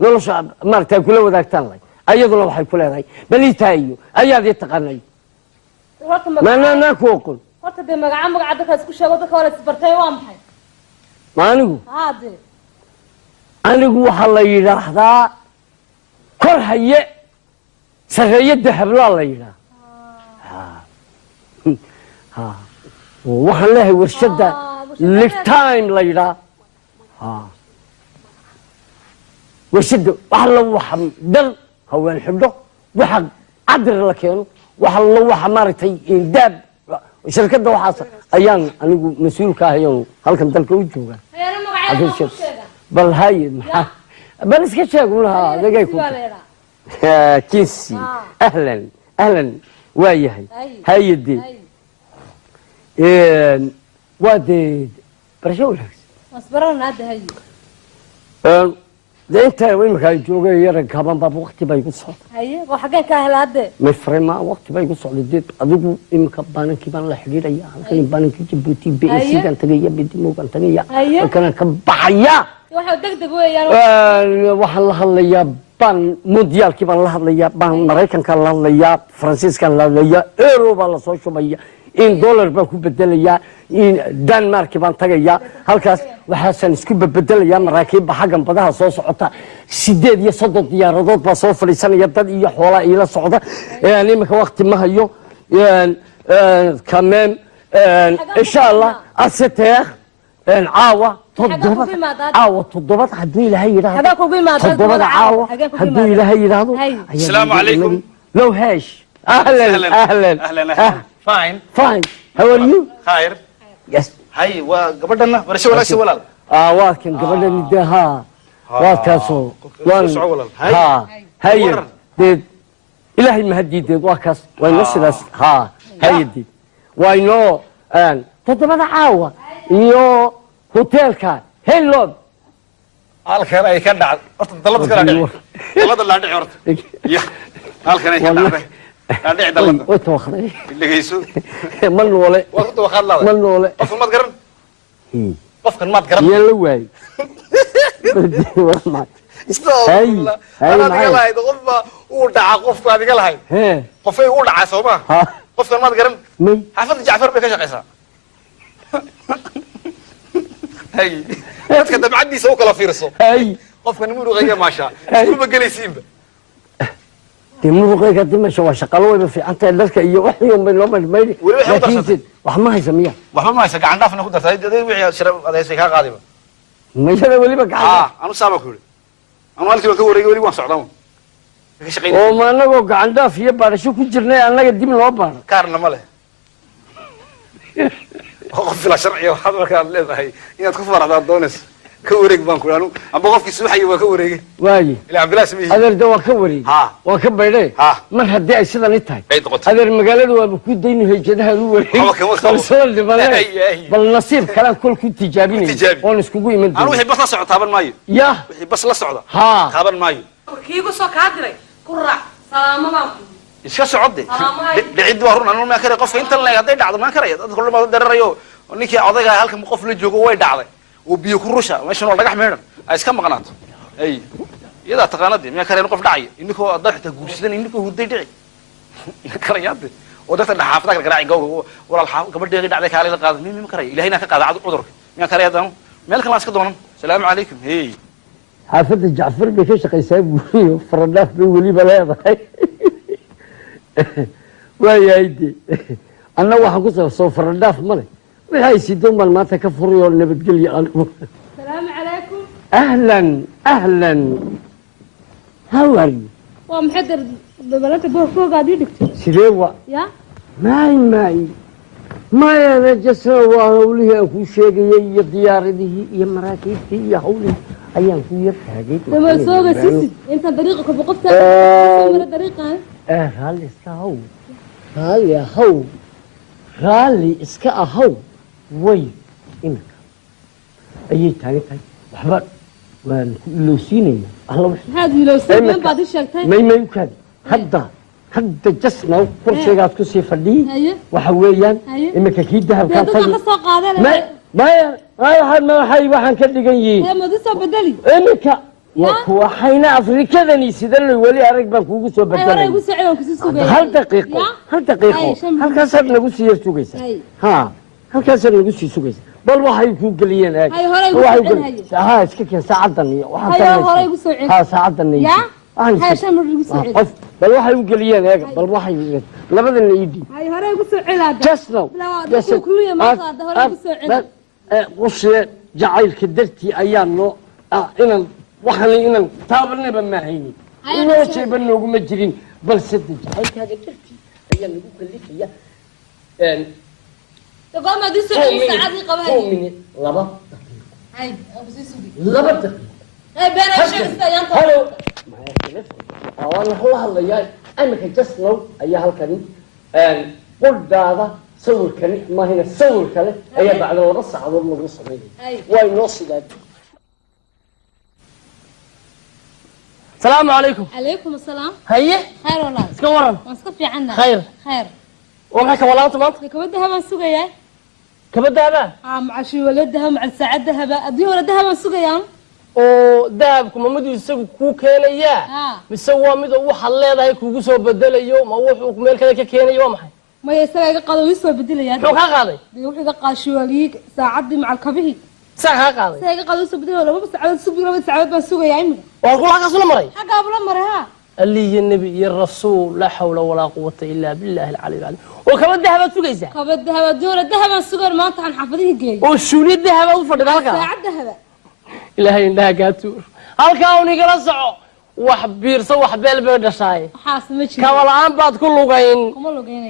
nolosha maaragtaa kula wadaagtaan lahay ayaduna waxay ku leedahay baliitaa iyo ayaad ii taqaanay maanaa ku oqon horta dee magaca dadka isku sheego dadka hore isbartay waa maxay maanigu haade anigu waxaa la yidhaahdaa kor haye sarreeye dahablaa la yidhaah waxaan leehay warshadda lifetime la yidhaah warshadda wax la waxa dhar haween xidho waxa cadir la keeno waxa la waxa maaragtay daab shirkadda waxaas ayaan anigu mas-uulka ahayoon halkan dalka u joogaa bal haye maxaa bal iska sheeg unahaa adagay ku kinsi ahlan ahlan waa yahay haye dee waa dee barasho wanaagsan wasbarana hadda haye dee inta iminka ay joogay yara gaban baa waqti bay ku socda haye waa xagee ka helaade ma frema waqti bay ku socda dee adigu iminka baanankii baan la xidhiidhaya halkan baanankii Djibouti BAC kan tagaya bidimo kan tagaya halkan ka baxaya waxa degdeg weeyaan waxaan la hadlayaa baan mondiaalkii baan la hadlayaa baan maraykanka la hadlayaa faransiiska la hadlayaa euro baa la soo shubaya in dollar baan ku bedelayaa in Denmark baan tagayaa halkaas waxaan isku bedelayaa maraakiib xaggan badaha soo socota 8 iyo 3 diyaaradood baa soo fadhiisanaya dad iyo xoolo ila socda imika waqti ma hayo kamen insha Allah aseteer caawa toddobaad hadduu ilaahay yidhaahdo toddobada caawa hadduu ilaahay yidhaahdo السلام عليكم لو هاش اهلا fine fine how are you خير yes hay waa gabadhana barasho wanaagsan walaal waa kan gabadhani de ha waa kaasoo ha haye deed ilaahay mahadiideed waa kaas wayno sidaas ha hayedeed wayno toddobada caawa iyo hoteelka hellood halkan ay ka dhacday horta dalada kala dhacay dalada la dhacay horta ya halkan ay ka dhacday la dhacay dalada way tawakhay dhageyso man noole waa tawakhaad laada man noole qofkan maad garan qofkan maad garan yalla waay استغفر انا adiga lahayd qofba uu dhaca qofka adiga lahayd qofay uu dhaca Soomaa qofkan maad garan xafad Jaafar bay ka shaqeysaa hay dadka dabcadiisa oo kala fiirso hay qofkan muruqayga maasha isku bagelaysiinba muruqayga dimasha waa shaqalo way fiicantay dadka iyo wax yom bay loo madmayri laakiin wax ma haysa miya waxba ma haysa gacan dhaafna ku dartay wixii sharaf adeysay ka qaadiba ma yada waliba gacan anu saaba ku anu halkii ka wareegay wali waan socdaa ka shaqeynaa oo ma anago gacan dhaaf iyo baarasho ku jirnay anaga dib loo baaro kaarna ma leh qof la sharciyo waxaad markaa leedahay inaad ku faraxdaa doonays ka wareeg baan ku anu amba qofkii suuxay waa ka wareegay waayi ila ambulaas mihi adeerda waa ka wareegay waa ka baydhay mar haddii ay sidan tahay adeer magaalada waa ku daynu hayjadaha u wareegay bal nasiib kala kul ku tijaabinay oo iskugu iman anu wixii bas la socdo taaban maayo ya wixii bas la socdo taaban maayo kiigu soo ka diray ku raac salaamo baan iska socode dhicid waa run anu ma kare qofka inta la haday dhacdo ma kare dad kullu ma dararayo ninkii odayga halka qof la joogo way dhacday oo biyo ku rusha meeshan oo dhagax meeran ay iska maqnaato ay iyada taqaanadii ma kare qof dhacay inkoo dadka guursadan inkoo huday dhici kare yaade oo dadka dhaxaafada kala garaaci gowga walaal xaaf gabadheega dhacday kaalay qaad ma kare ilaahayna ka qaada cudurka ma kare yadan meel kale iska doonan salaamu calaykum hey xaafadda jacfar bay ka shaqaysaa buuriyo faradhaaf bay weliba leedahay waayahay dee anna waxaan ku soo faradhaaf ma leh wixii ay sidoon baan maanta ka furay oo nabadgelyo anigu salaamu calaykum ahlan ahlan how are you waa maxay dabalanta boogaaad ii dhigtay sidee wa ya maay maayana jasna waa hawlihii aan kuu sheegayay iyo diyaaradihii iyo maraakiibtii iyo hawlihii ayaan ku yar taagay dama sooga sisid inta dariiqa ka boqofta mara dariiqan raalli iska ahow raalli ahow raalli iska ahow way iminka ayay taagan tahay waxba waan ku ilowsiinaynaa alla maxaad ilowsiineen baad ii sheegtay may ukaadi hadda jasna kursigaad ku sii fadhiyey waxa weeyaan iminka kii dahabkaa tagi ka soo qaadanay maya waxaan ka dhigan yihiin madisoo bedeli iminka waxayna afrikadani sidana weli arag baan kuugu soo bedelay hal daqiiqo halkaasaad nagu sii yar sugaysaa ha halkaasaad nagu sii sugaysaa bal waxay kuu geliyeen eeg ha iska keen saacadan iyo saacadan qof bal waxay u geliyeen eeg bal waxay labadana ii dhiib qushe jacaylka dartii ayaa noo inaan waxaan taabanaba ma haynin inoo jeeba nooguma jirin balse de jacaylkaaga dartii ayaa nagu kalifaya laba daqiiqo waan la hadlayaa iminka jasnow ayaa halkani qudhaada sawirkani maahina sawir kale ayaa bacda 2 saacadood lagu sameeyay way noo sidaa السلام عليكم. عليكم السلام. هيا. خير والله. اسكو ورن. اسكو في عنا. خير. خير. ومحك والله انت مالك؟ كبدها ما سوقيا. كبدها؟ مع شي ولدها مع سعدها ادي ولدها ما سوقيا. oo dahabku mid isagu ku keenaya mise waa mid uu xal leedahay kugu soo bedelayo ma wuxuu meel kale ka keenayo waa maxay ma isaga iga qado wi soo bedelaya wuxuu ka qaaday wuxuu iga qaashiwaliig saacadii macal kabihi saaka qaaday isaga iga qado soo bedelayo 2 saacadood subiyo 2 saacadood baan sugaya imika waa kula ka soo maray xaga abula maray ha اللي النبي الرسول لا حول ولا قوة إلا بالله العلي العظيم وكم الذهب سوقيسه كم الذهب دور الذهب سوقر ما أنت حافظيه جاي وشوني الذهب وفرد هالك ساعة الذهب إلهي إنها قاتور هالكاوني قلصعوا وحبير صوح بالبرد شاي حاسمتش كمالان بعد كل لغين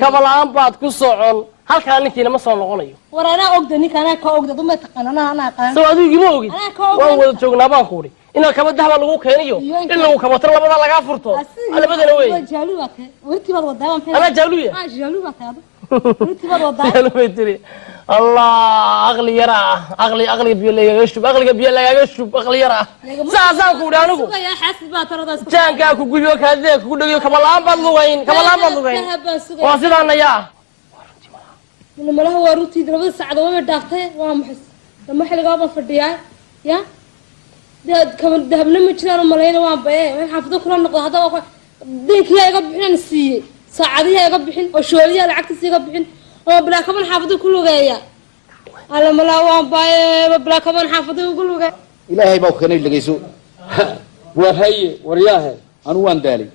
كمالان بعد كل صعون هالكان كنا ما صار لغنيه ورانا أقدني أنا كأقد ضم تقن أنا قان سو أدوي جموجي أنا كأقد وهو تجونا بانكوري إنه كم الذهب لغو كينيو إنه كم ترى بدل لقى فرطة أنا بدل وين جالوك ورتي بدو دام أنا جالوية جالوك هذا ورتي بدو دام جالوية تري الله أغلي يرى أغلي بيلا يشوف أغلي بيلا يشوف أغلي يرى سا كودانو يا حاسب ما ترى ده جان كاكو كوجو كذا كودو كمالان بدلوين كمالان بدلوين واسيدنا يا لما له ورتي دربة ساعة وما دافته وما حس لما حلقة ما فرديا يا ده كمان ذهبنا مجرى ملايين وما بيه ما حافظوا كلام نقطة هذا وقع ديك يا يقب حين السيء ساعة يا يقب حين وشوالية العكس يقب حين وبلا كمان حافظوا كله جاية على ملا وما بيه بلا كمان حافظوا كله جاي إلهي بوكني اللي جيسو وهي ورياها أنا وان دالي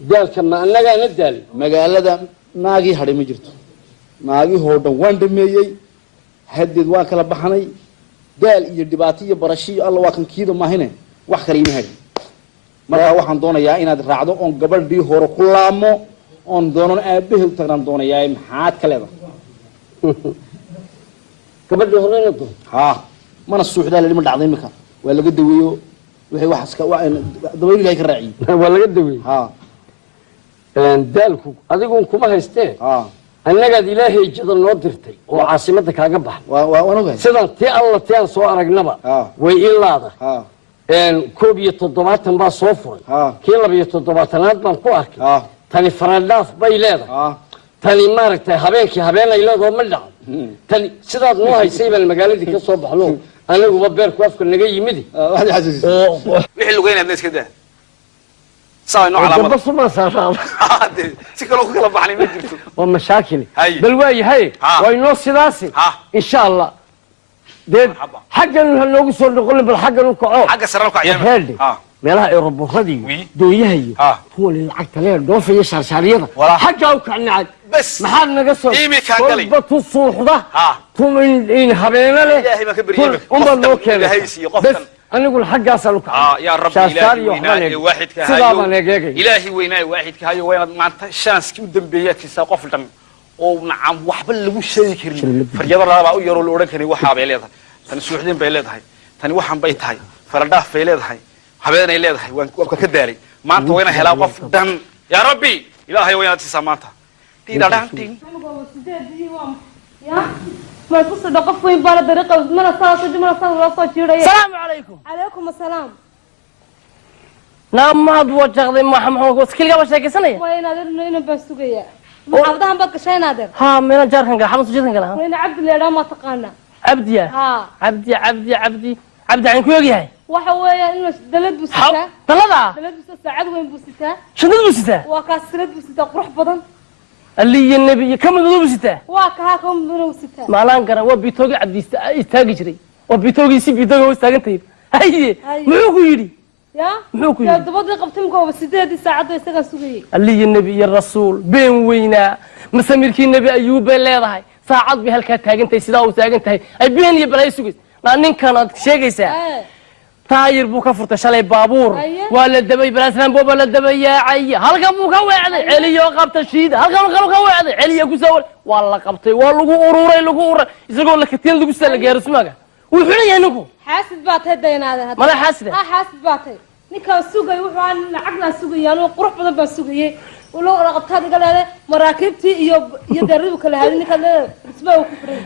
دال كما أنا جا ندالي مقالة ده ناقي هري مجرته ناقي هو ده وان دميجي هدد وان كلا بحني دال يدباتي برشي الله واكن كيدو ما هنا wax kale ima hagin marka waxaan doonayaa inaad raacdo on gabadhii hore ku laamo on doonan aabahay u tagnaan doonayaa maxaad ka leedahay gabadhii hore inuu ha mana suuxdaa lama dhacday imika waa laga daweeyo wixii wax iska waa daweeyo ilaahay ka raaciyo waa laga daweeyo ha daalku adigu kuma haystee ha annagaad ilaahay jada noo dirtay oo caasimadda kaaga baxay waa ogahay sidan tii alla tii aan soo aragnaba way ilaada koob iyo 70 baa soo furay kii 72aad baan ku arkay tani faradhaaf bay leedahay tani maaragtay habeenkii habeenay leedahay ma dhaco tani sidaad noo haysay baan magaaladii ka soo baxno anaguba beerku afka naga yimid waxaad xasuusin wixii lugeynaa iska daa ساوي نوع علامة بس ما صار سكلو كلا بحني ما جرتو ومشاكل بل واي هاي واي نو سداسي ان شاء الله ديد حقا لو سو نقول بل حقا نكعو حق سرالك عيام meelaha ay roboradii dooyahayo kuwa lacagta leer dhoofaya shaarshaaliyada xagga u kacnacad bas maxaad naga soo imika galay batu suuxda tumin habeena leh ilaahay ma ka bariyay umma loo keenay bas anigu xaggaas aan u kacay ya rabbi ilaahay waahidka hayo ilaahay weynaa waahidka hayo wayna maanta chance u dambeeyay qof dhan oo nacam waxba lagu sheegi karin faryada laba u yaro loo oran karin waxa bay leedahay tan suuxdin bay leedahay tan waxan bay tahay faradhaaf bay leedahay habeenay leedahay waan ka daaray maanta wayna helaa qof dhan ya rabbi ilaahay wayna tisaamaanta tiidadhantin ya ma ku soo qof weyn baa dariiqa mana soo jiray salaamu calaykum calaykum asalaam naamaad wajaqday maxamed waskilga wa sheekaysanaya wayna adina baa sugaya maxaadahan baad gashaynaadeer ha meena jaarkan ga xamus jidan gala wayna abdi leeyahay ma taqaana abdiya ha abdi aan ku ogyahay waxa weeyaan inuu dalad buu sitaa dalada saacad weyn buu sitaa shadad buu sitaa waa ka sirad buu sitaa qurux badan aliya nabi kamid buu sitaa waa ka kamid buu sitaa maalan garan waa bitoogi cabdiista istaagi jiray waa bitoogi si bitoogi oo istaagantay haye muxuu ku yiri ya muxuu ku yiri dabadii qabtay kooba 8 saacad isaga sugayay aliya nabi iyo rasuul been weyna masamirkii nabi ayuub leedahay saacad bi halka taagantay sidaa uu taagantahay ay been iyo balay sugay ninkan aad sheegaysaa taayir buu ka furtay shalay baabuur waa la dabay balaasran booba la dabayay halka buu ka weecday celiyo qabta shiid halka ka weecday celiyo ku soo waa la qabtay waa lagu ururay isagoo la kateen lagu soo la gaarsmaga wuxuu leeyahay ninku xaasid baa tay daynaada hadda mala xaasid xaasid baa tay ninka sugay wuxuu aan lacag la sugayaan oo qurux badan baa sugayay ولو رقبتها قال مراكبتي يدربوا كل هذه نكال اسمه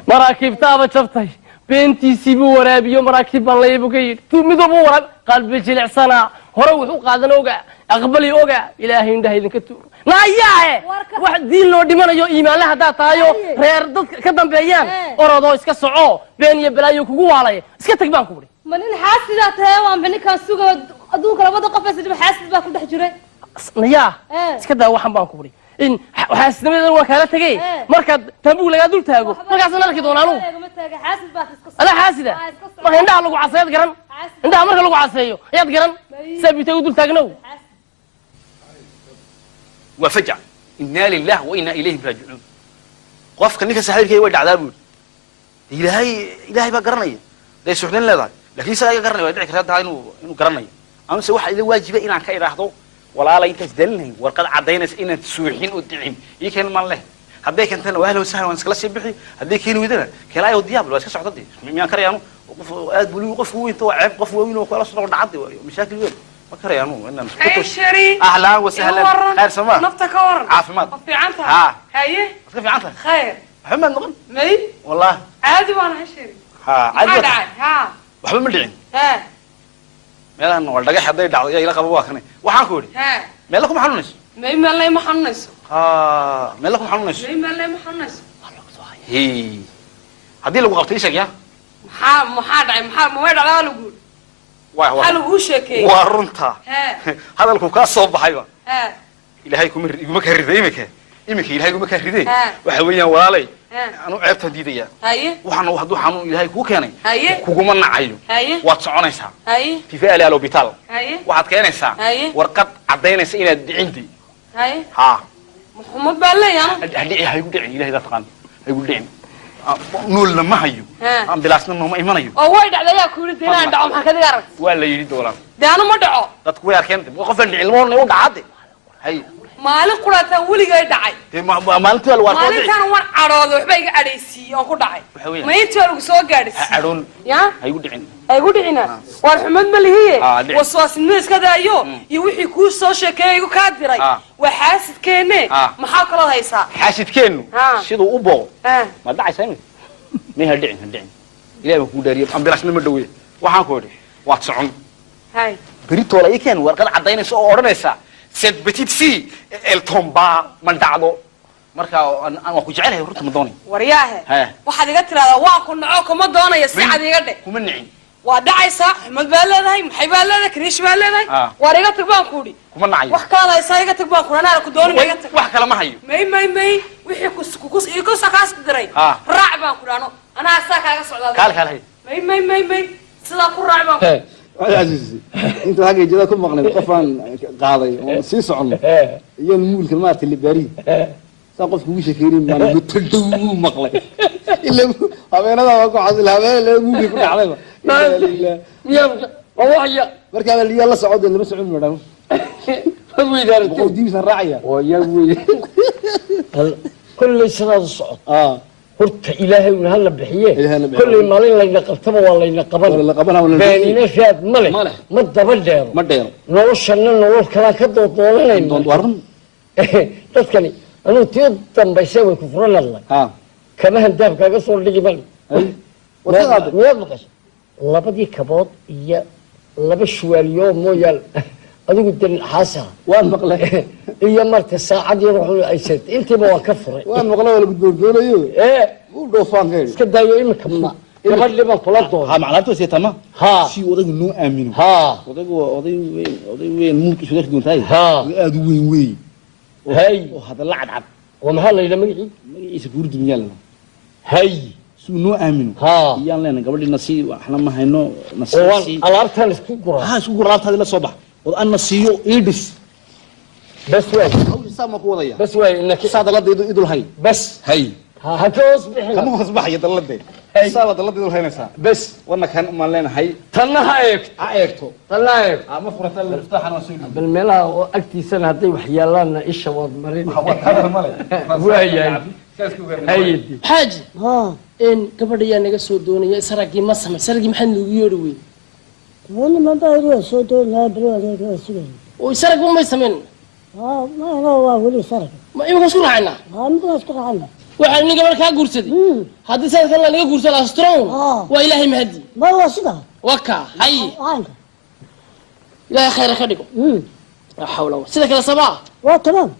مراكبتها بشفتي بنتي سيبو ورابيو مراكب الله يبكي تمدو وراب قلبي جلعسنا هروح قادنا وقع أقبلي وقع إلهي عنده إذن كتور ناياه واحد دين لو دمانيو إيمان له هذا تايو رير ضد كدم بيان أرادو إسكا سعو بين يبلايو كوكو عليه إسكا تكبان كوري من الحاسدة تايوان بني كان سوق أدوك لبدا قفز اللي بحاسد باكل دحجري نياه إسكا دا وحن بان كوري إن حاسد من الوكالة تجي مركز تبوا لقى دول تاجو مركز أنا لك دونانو أنا حاسدة ما عندها لقوا عصيات قرن عندها مركز لقوا عصيو ياد قرن سبي تاجو دول تاجنو وفجع إنا لله وإنا إليه راجعون قف كنيك سحيل كي ودع عذابه إلهي بقرنيه ليس سحلين لا ذا لكن سأي قرنيه ودعك هذا إنه قرنيه أنا سوى إذا واجب إن كي راحته ولا لا يتجدلني وقد عدينا إن تسوحين ودعين يكين ما له هديك أنت لو أهله وسهل وانسكلا سبحي هديك هنا ودنا كلا يودياب لو اسكت عطدي مين كريانو وقف بلو وقف وين تو عيب وقف وين وخلاص نقعد نعدي مشاكل وين ما كريانو إننا عشري أهلا وسهلا خير سما نفتك ورن عافمات في عنتها هاي في عنتها خير محمد نقول مي والله عادي وانا عشري عادي ها وحبا مدعين ها meelan wal dhagax haday dhacdo ila qabo waa kanay waxaan ku yiri meelaku ma xanuunayso meelay ma xanuunayso meelaku ma xanuunayso meelay ma xanuunayso hee hadii lagu qabtay isaga maxaa dhacay ma way dhacdaa lagu waa lagu sheekay waa runta hadalku ka soo baxayba ilaahay kuma ka riday imika ilaahay kuma ka riday waxa weeyaan walaalay anu ceebta diidaya waxaan haduu xanuun ilaahay ku keenay kuguma nacayo waad soconaysaa fi faali al hospital waxaad keenaysaa warqad cadeynaysa inaad dhicinti ha maxamed baleeyan hadii ay ku dhicin ilaahay taqaan ay ku dhicin noolna ma hayo ambulaasna ma imanayo oo way dhacdayaa ku yiri inaan dhaco maxaa ka diga arag waa la yiri doolan daana ma dhaco dadku way arkeen qofan ilmoon u dhacday hay maalin quraatan weligay dhacay maalintii wal warqad maalintan waan cadhoodo waxba iga cadhaysiiyay oo ku dhacay ma intii lagu soo gaadhisay cadhoon ya ay ku dhicin war xumad ma lihiye waswaasnimo iska daayo iyo wixii ku soo sheekeeyay igu ka diray waxaasidkeene maxaa kala haysaa xaasidkeenu sidoo u boo ma dhacaysaa ma hadhicin ilaahay ku daariyo ambulaasna ma dhaweey waxaan ku yiri waad socon hay بريتولا يكين ورقة عدينا سو أورنيسا سد بتيت سي التومبا من دعوه مركا أنا وأكو جعلها يروح مدوني ورياه واحد يقتل هذا واقع نعوك مدوني يسعد يقدر كمنعين ودعي صح محمد بالله محي بالله كريش بالله وريقة تبان كوري كمنعين وحكا يسايقة تبان كوري أنا لك دوني وحكا لما هيو مي وحي كوس يكوس كاس دري راع بان كوري أنا أنا عساك على صعود كال مي سلا كراعي ما عزيزي انت حاجه جدا كم مقنع قفان قاضي سي سocon iyo muulka maartay li bari saa qofku uu sheekeerin ma lagu taduu maqlay ila habeenada waa ku xasil habeen la muulka ku dhacday miyaa waya marka la la socdo lama socon madam weydaan oo diibsan raacaya oo yagu kulli sanad socod horta ilaahay uu hal bixiye kulli maalin layna qabtaba waa layna qaban beenina shaad male ma daba dheero noloshana nolol kala ka doonayno dadkani anu tii dambaysay way ku furanadla kama handaab kaaga soo dhigi mal miyaad maqashay labadii kabood iyo laba shuwaaliyo mooyaal adigu dan xaasa waan maqlay iyo marta saacad yar wuxuu ay sayd intiiba waa ka furay waan maqlay wala gudboonayo uu dhoofaan kay iska daayo imika ma gabadh liban kula doon ha macnaheedu si tama ha si wadagu noo aamino ha oday weyn mulki soo dhigtay aad u weyn hay oo hada la cadcad oo maxaa la yidhi magaciisa buurdi miyal hay suu noo aamino iyaan leena gabadhina si waxna ma hayno nasiisi alaabtan isku gura isku gura alaabtaadi la soo bax oo aan nasiiyo idis bas way aw sama ku wadaya bas way inaka saadaladeedu idul hay bas hay ha toos bixin kama hoos baxay daladeed saadaladeedu haynaysa bas wana kan ma leenahay tanna eegto ama furata la ftaxana soo bal meelaha oo agtiisana haday wax yaalaan isha wad marin waayay حاجة إن قبل يا نجا سودوني سرقي ما سمع سرقي محل يروي وانا ما بعرف سودون لا برو هذا سودون ويسرق ما يسمين ما هو ولي سرق ما يبغى شو عنا ما بسكر عنه وحنا قبل كا قرصدي هذا سنة كنا نجا قرص الأسترون وإلهي مهدي ما هو صدا وكا هاي لا خير خديكم لا حول ولا قوة سيدك يا صباح تمام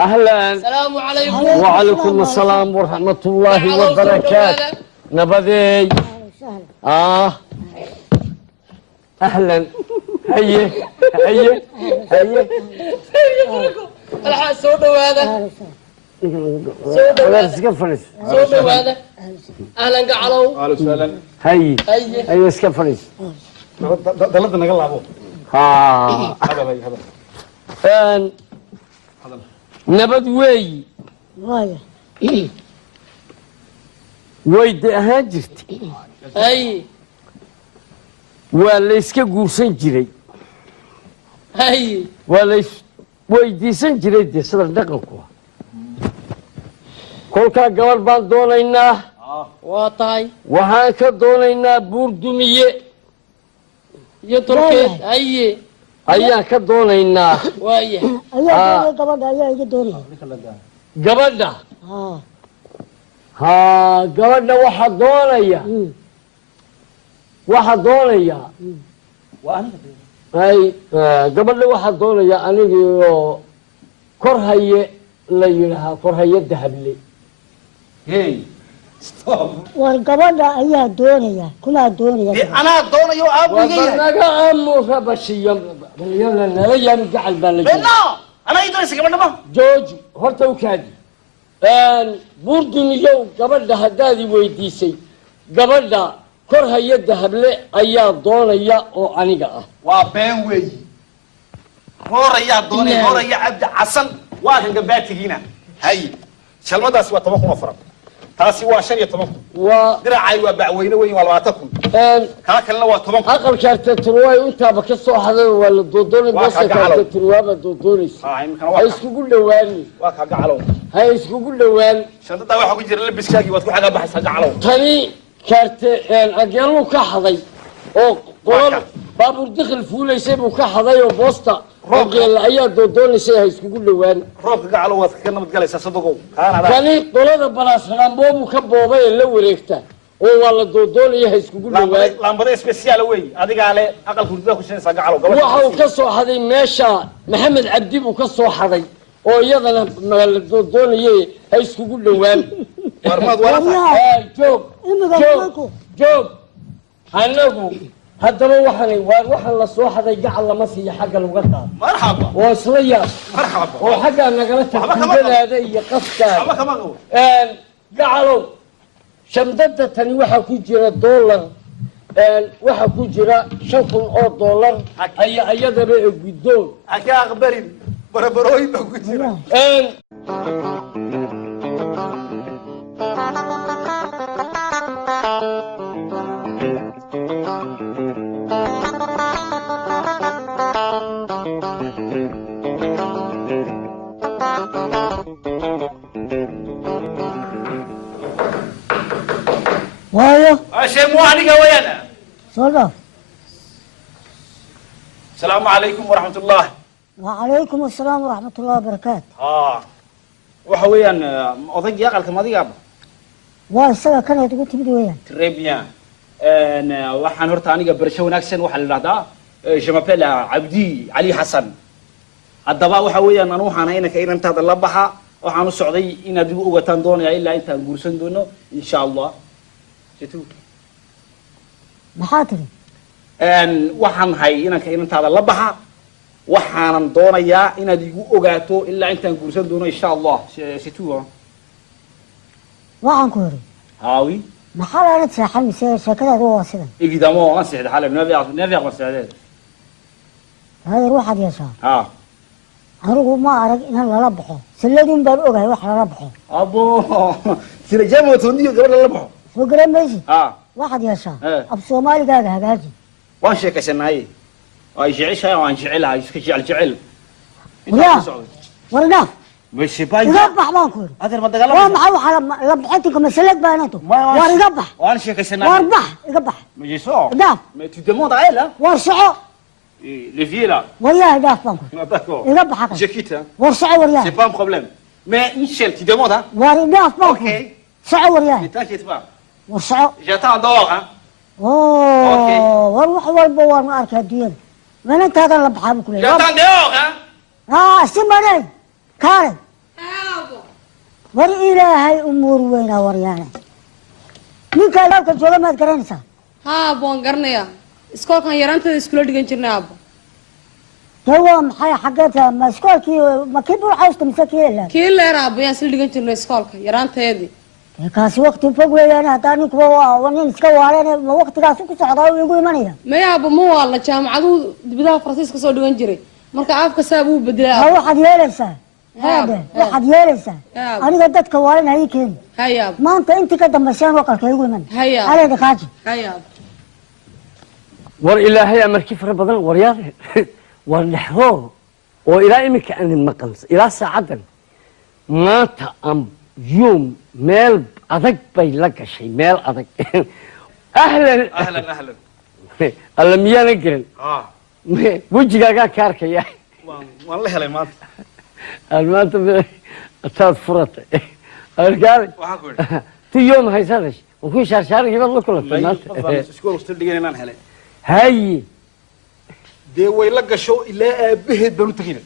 أهلا السلام عليكم وعليكم السلام ورحمة الله وبركاته نبذي أهلا هيا الحال سودو هذا سودو هذا أهلا قعلوا هيا اسكفرس دلد naga laabo هذا nabad weey wayda ahaan jirtay ay waa la iska guursan jiray ay waa la weydiisan jiray de sida dhaqanku kolkaa gabar baan doonaynaa waa tahay waxaan ka doonaynaa buur dumiye iyo tolkeed ay ayaan ka doonaynaa waaye ayaa gabadha ayaa iga doonaya gabadha gabadha waxaa doonaya gabadha waxaa doonaya anigoo kor haye la yidhaahaa kor haye dahable war gabadha ayaa doonaya kunaa doonaya anaa doonayo aabugay naga amura bashiya balyana nala yaami gacal baa la anaa ii doonaysa gabadha ma jooji horta u kaadi buurduniyow gabadha haddaad i weydiisay gabadha kor haye dahable ayaa doonaya oo aniga ah waa been weeyi hoorayaa doonay hooraya cabdi xasan waa kan gabaatigiina hay shalmadaasi waa 10,000 oo faran taasi waa 15,000 waa diracay waa bacweyne weyn waa 20,000 kala kalena waa 10,000 aqalka artaturuway intaaba ka soo xaday waa la doodoonay booska artaturuwaba doodoonaysa ha iskugu dhawaani waa ka gacalow ha iskugu dhawaan shandada waxa ku jira labiskaagi waad ku xaga baxaysaa gacalow tani kaarte ageelu ka xaday oo qol baabuur dakhil fuulaysay buu ka xaday oo boosta roogeel ayaa doodoonaysa ha iskugu dhawaan roobka gacalow waad ka nabad galaysaa sadogow kani qolada balaasran boobu ka boobay la wareegta oo waa la doodoonaya ha iskugu dhawaan laambada special way adiga ale aqalku hurdada ku shinaysaa gacalow waxa uu ka soo xaday meesha maxamed cabdi buu ka soo xaday oo iyadana la doodoonayay ha iskugu dhawaan warmad wala joog anagu haddaba waxaan la soo haday gacal lama siiyo xagga laga qaado marxaba oo isla yaab marxaba oo xaggaa nagala tagtiidadaada iyo qaskaada gacalow shamdada tani waxaa ku jira dollar waxaa ku jira 5,000 oo dollar ayadaba ee guddoon haka aqbarin barabarooyin baa ku jira waayo sheekh muwaaniga wayana soo dhaaf السلام عليكم ورحمة الله. وعليكم السلام ورحمة الله وبركاته. وحويا أضيق يقل كم أضيق أبا. والسنة كانت تقول تبدي وياه. Très bien. waxaan horta aniga barasho wanaagsan waxa la yiraahdaa je m'appelle Abdi Ali Hassan. Haddaba waxa weeyaan anu waxaan aynaka inantaada la baxa waxaan u socday inaad igu ogataan doonaya ilaa intaan guursan doono insha Allah. C'est tout. maxaa tiri waxaan hay inanka inantaada la baxa waxaanan doonayaa inaad igu ogaato ilaa intaan guursan doono insha Allah. C'est tout. waxaan ku yiri haawi maxaa laga seexan mise sheekadaadu waa sidan évidemment on s'est حالة never on s'est هذا روح حد يسار anigu ma arag inaan lala baxo salladin baan ogahay wax lala baxo abo sila jamo tooniyo gabadha la baxo soo garan maysid waxaad yeeshaa ab soomaaligaaga hagaaji waan sheekaysanaaye waa jeceshahay waan jecelahay iska jecel warnaaf ماشي باي iga bax baan ku yiri هذا ما دغلا waa maxay waxa la bixinta masalad baanato war iga bax waan sheekaysanaaye war bax iga bax mais so daaf mais tu demandes à elle hein war soco les vieux là waryahay daaf baan ku d'accord iga bax je quitte hein war soco waryahay c'est pas un problème mais Michel tu demandes hein war daaf baan ku OK soco waryahay ne t'inquiète pas war soco j'attends dehors hein OK war wax walba waan arkaa adduunyada manantaada la baxaa ku leeyahay j'attends dehors hein simanay kaare war ilaahay umuur weynaa waryaane ninka albaabka jooga maad garanaysaa abo waan garanayaa iskoolkan yaraanteeda iskula dhigan jirnay abo dee waa maxay xaggeeta ma iskoolkii ma kii burxaysta mise kii leer kii leer abo yaan isla dhigan jirnay iskoolka yaraanteedii dee kaasi waqti fog weeyaan haddaa ninkuba waa nin iska waaleen ma waqtigaasi ku socdaa uu igu imanaya maya abo ma waa la jaamacaduhu dibadaha faransiiska soo dhigan jiray marka afka saa buu bedelay ha waxaad yeelaysaa هذا واحد يلسا أنا قدرت كوالين هاي كين هيا ما أنت كده دمشان وقال كيقول من هيا على دخاجي هيا war ilaahay amarkii fara badan waryaar war dhaxro oo ilaa imika aan maqans ilaa saacadan maanta am yoom meel adag bay la gashay meel adag ahlan ahlan ahlan alla miyana garan wajigaaga ka arkaya waan la helay maanta maanta taad furatay arkaay waxaan ku yiri tu yoom haysadesh oo ku shaarshaaray baad la kulantay maanta iskool waqti dhigan inaan helay hay dee way la gasho ilaa aabaheed baan u tagay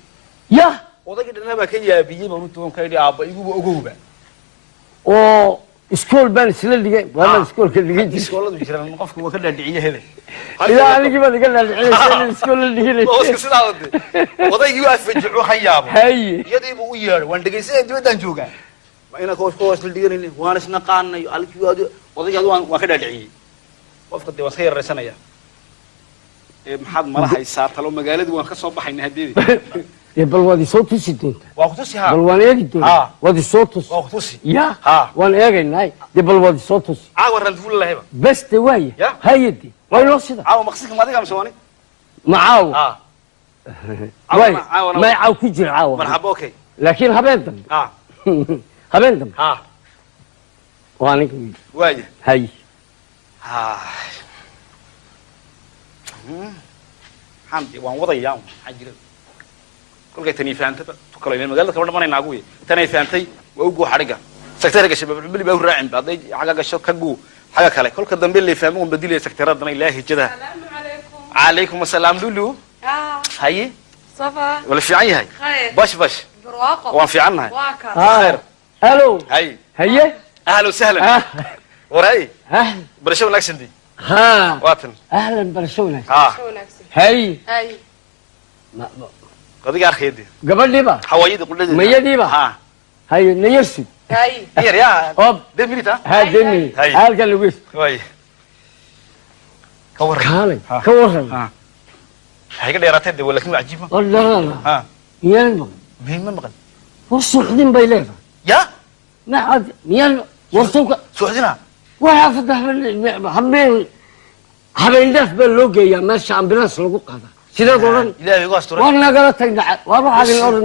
ya odayga dhanaba ka yaabiyay baan u toon ka yidhi aabba iguba ogowba oo iskool baan isla dhigay waa iskoolka dhigay iskooladu jiraan qofku waa ka dhaadhiciye hele ilaa anigii baad iga dhaadhicinaysaa iskool la dhigay oo sidaa wada odaygii waa fajico hayaabo hay iyadii buu u yeeray waan dhageysanay dibadaan joogaa ma ina koos la dhiganay waan isna qaanay alkii odaygaadu waan ka dhaadhiciyay qofka dee waan ka yaraysanaya maxaad marahaysaa talo magaaladii waan ka soo baxaynaa hadeedii bal waad isoo tusi doontaa waa ku tusi haa bal waan eegi doontaa waad isoo tusi waa ku tusi ya waan eegaynaa dee bal waad isoo tusi caawa ranfuul lahayba beste waaye hayadi waa inoo sida caawa maqsika maadiga amsooni ma caawa waay may caaw ku jira caawa marxaba okay laakiin habeen dambe habeen dambe waa ninka waaye hay xamdi waan wadayaa maxaa jira kolkay tani fahamtay kale in magaalada kala dhamanay naagu tani fahamtay waa ugu xariga secretary shabab bili baa raacin baaday xaga gasho ka guu xaga kale kolka dambe la fahmo oo badilay secretary ilaahi jada alaykum asalaam lulu haye صفا wala fiican yahay bash bash برواقه waan fiicannahay خير الو hay haye ahlan sahlan waray ha barasho wanaagsan di ها واتن اهلا برشونا ها هاي هاي قضية أخيدي قبل دي بقى حوايدي كل دي مية دي بقى ها هاي نيرسي هاي هي يا هوب ده ميريتا ها دمي هاي. هال قال لويس واي كور كالي ها. كورن ها هيك اللي راتد ولا كلمة عجيبة والله لا ها ميان بقى مين ما مقل والسوحدين بيليفا يا ما عاد ميان والسوق سعودنا ولا فتح habeen daaf baa loo geeyaa meesha ambulance lagu qaada sidee oran إلهي يقول أستراليا war nagala tagna war waxaad oran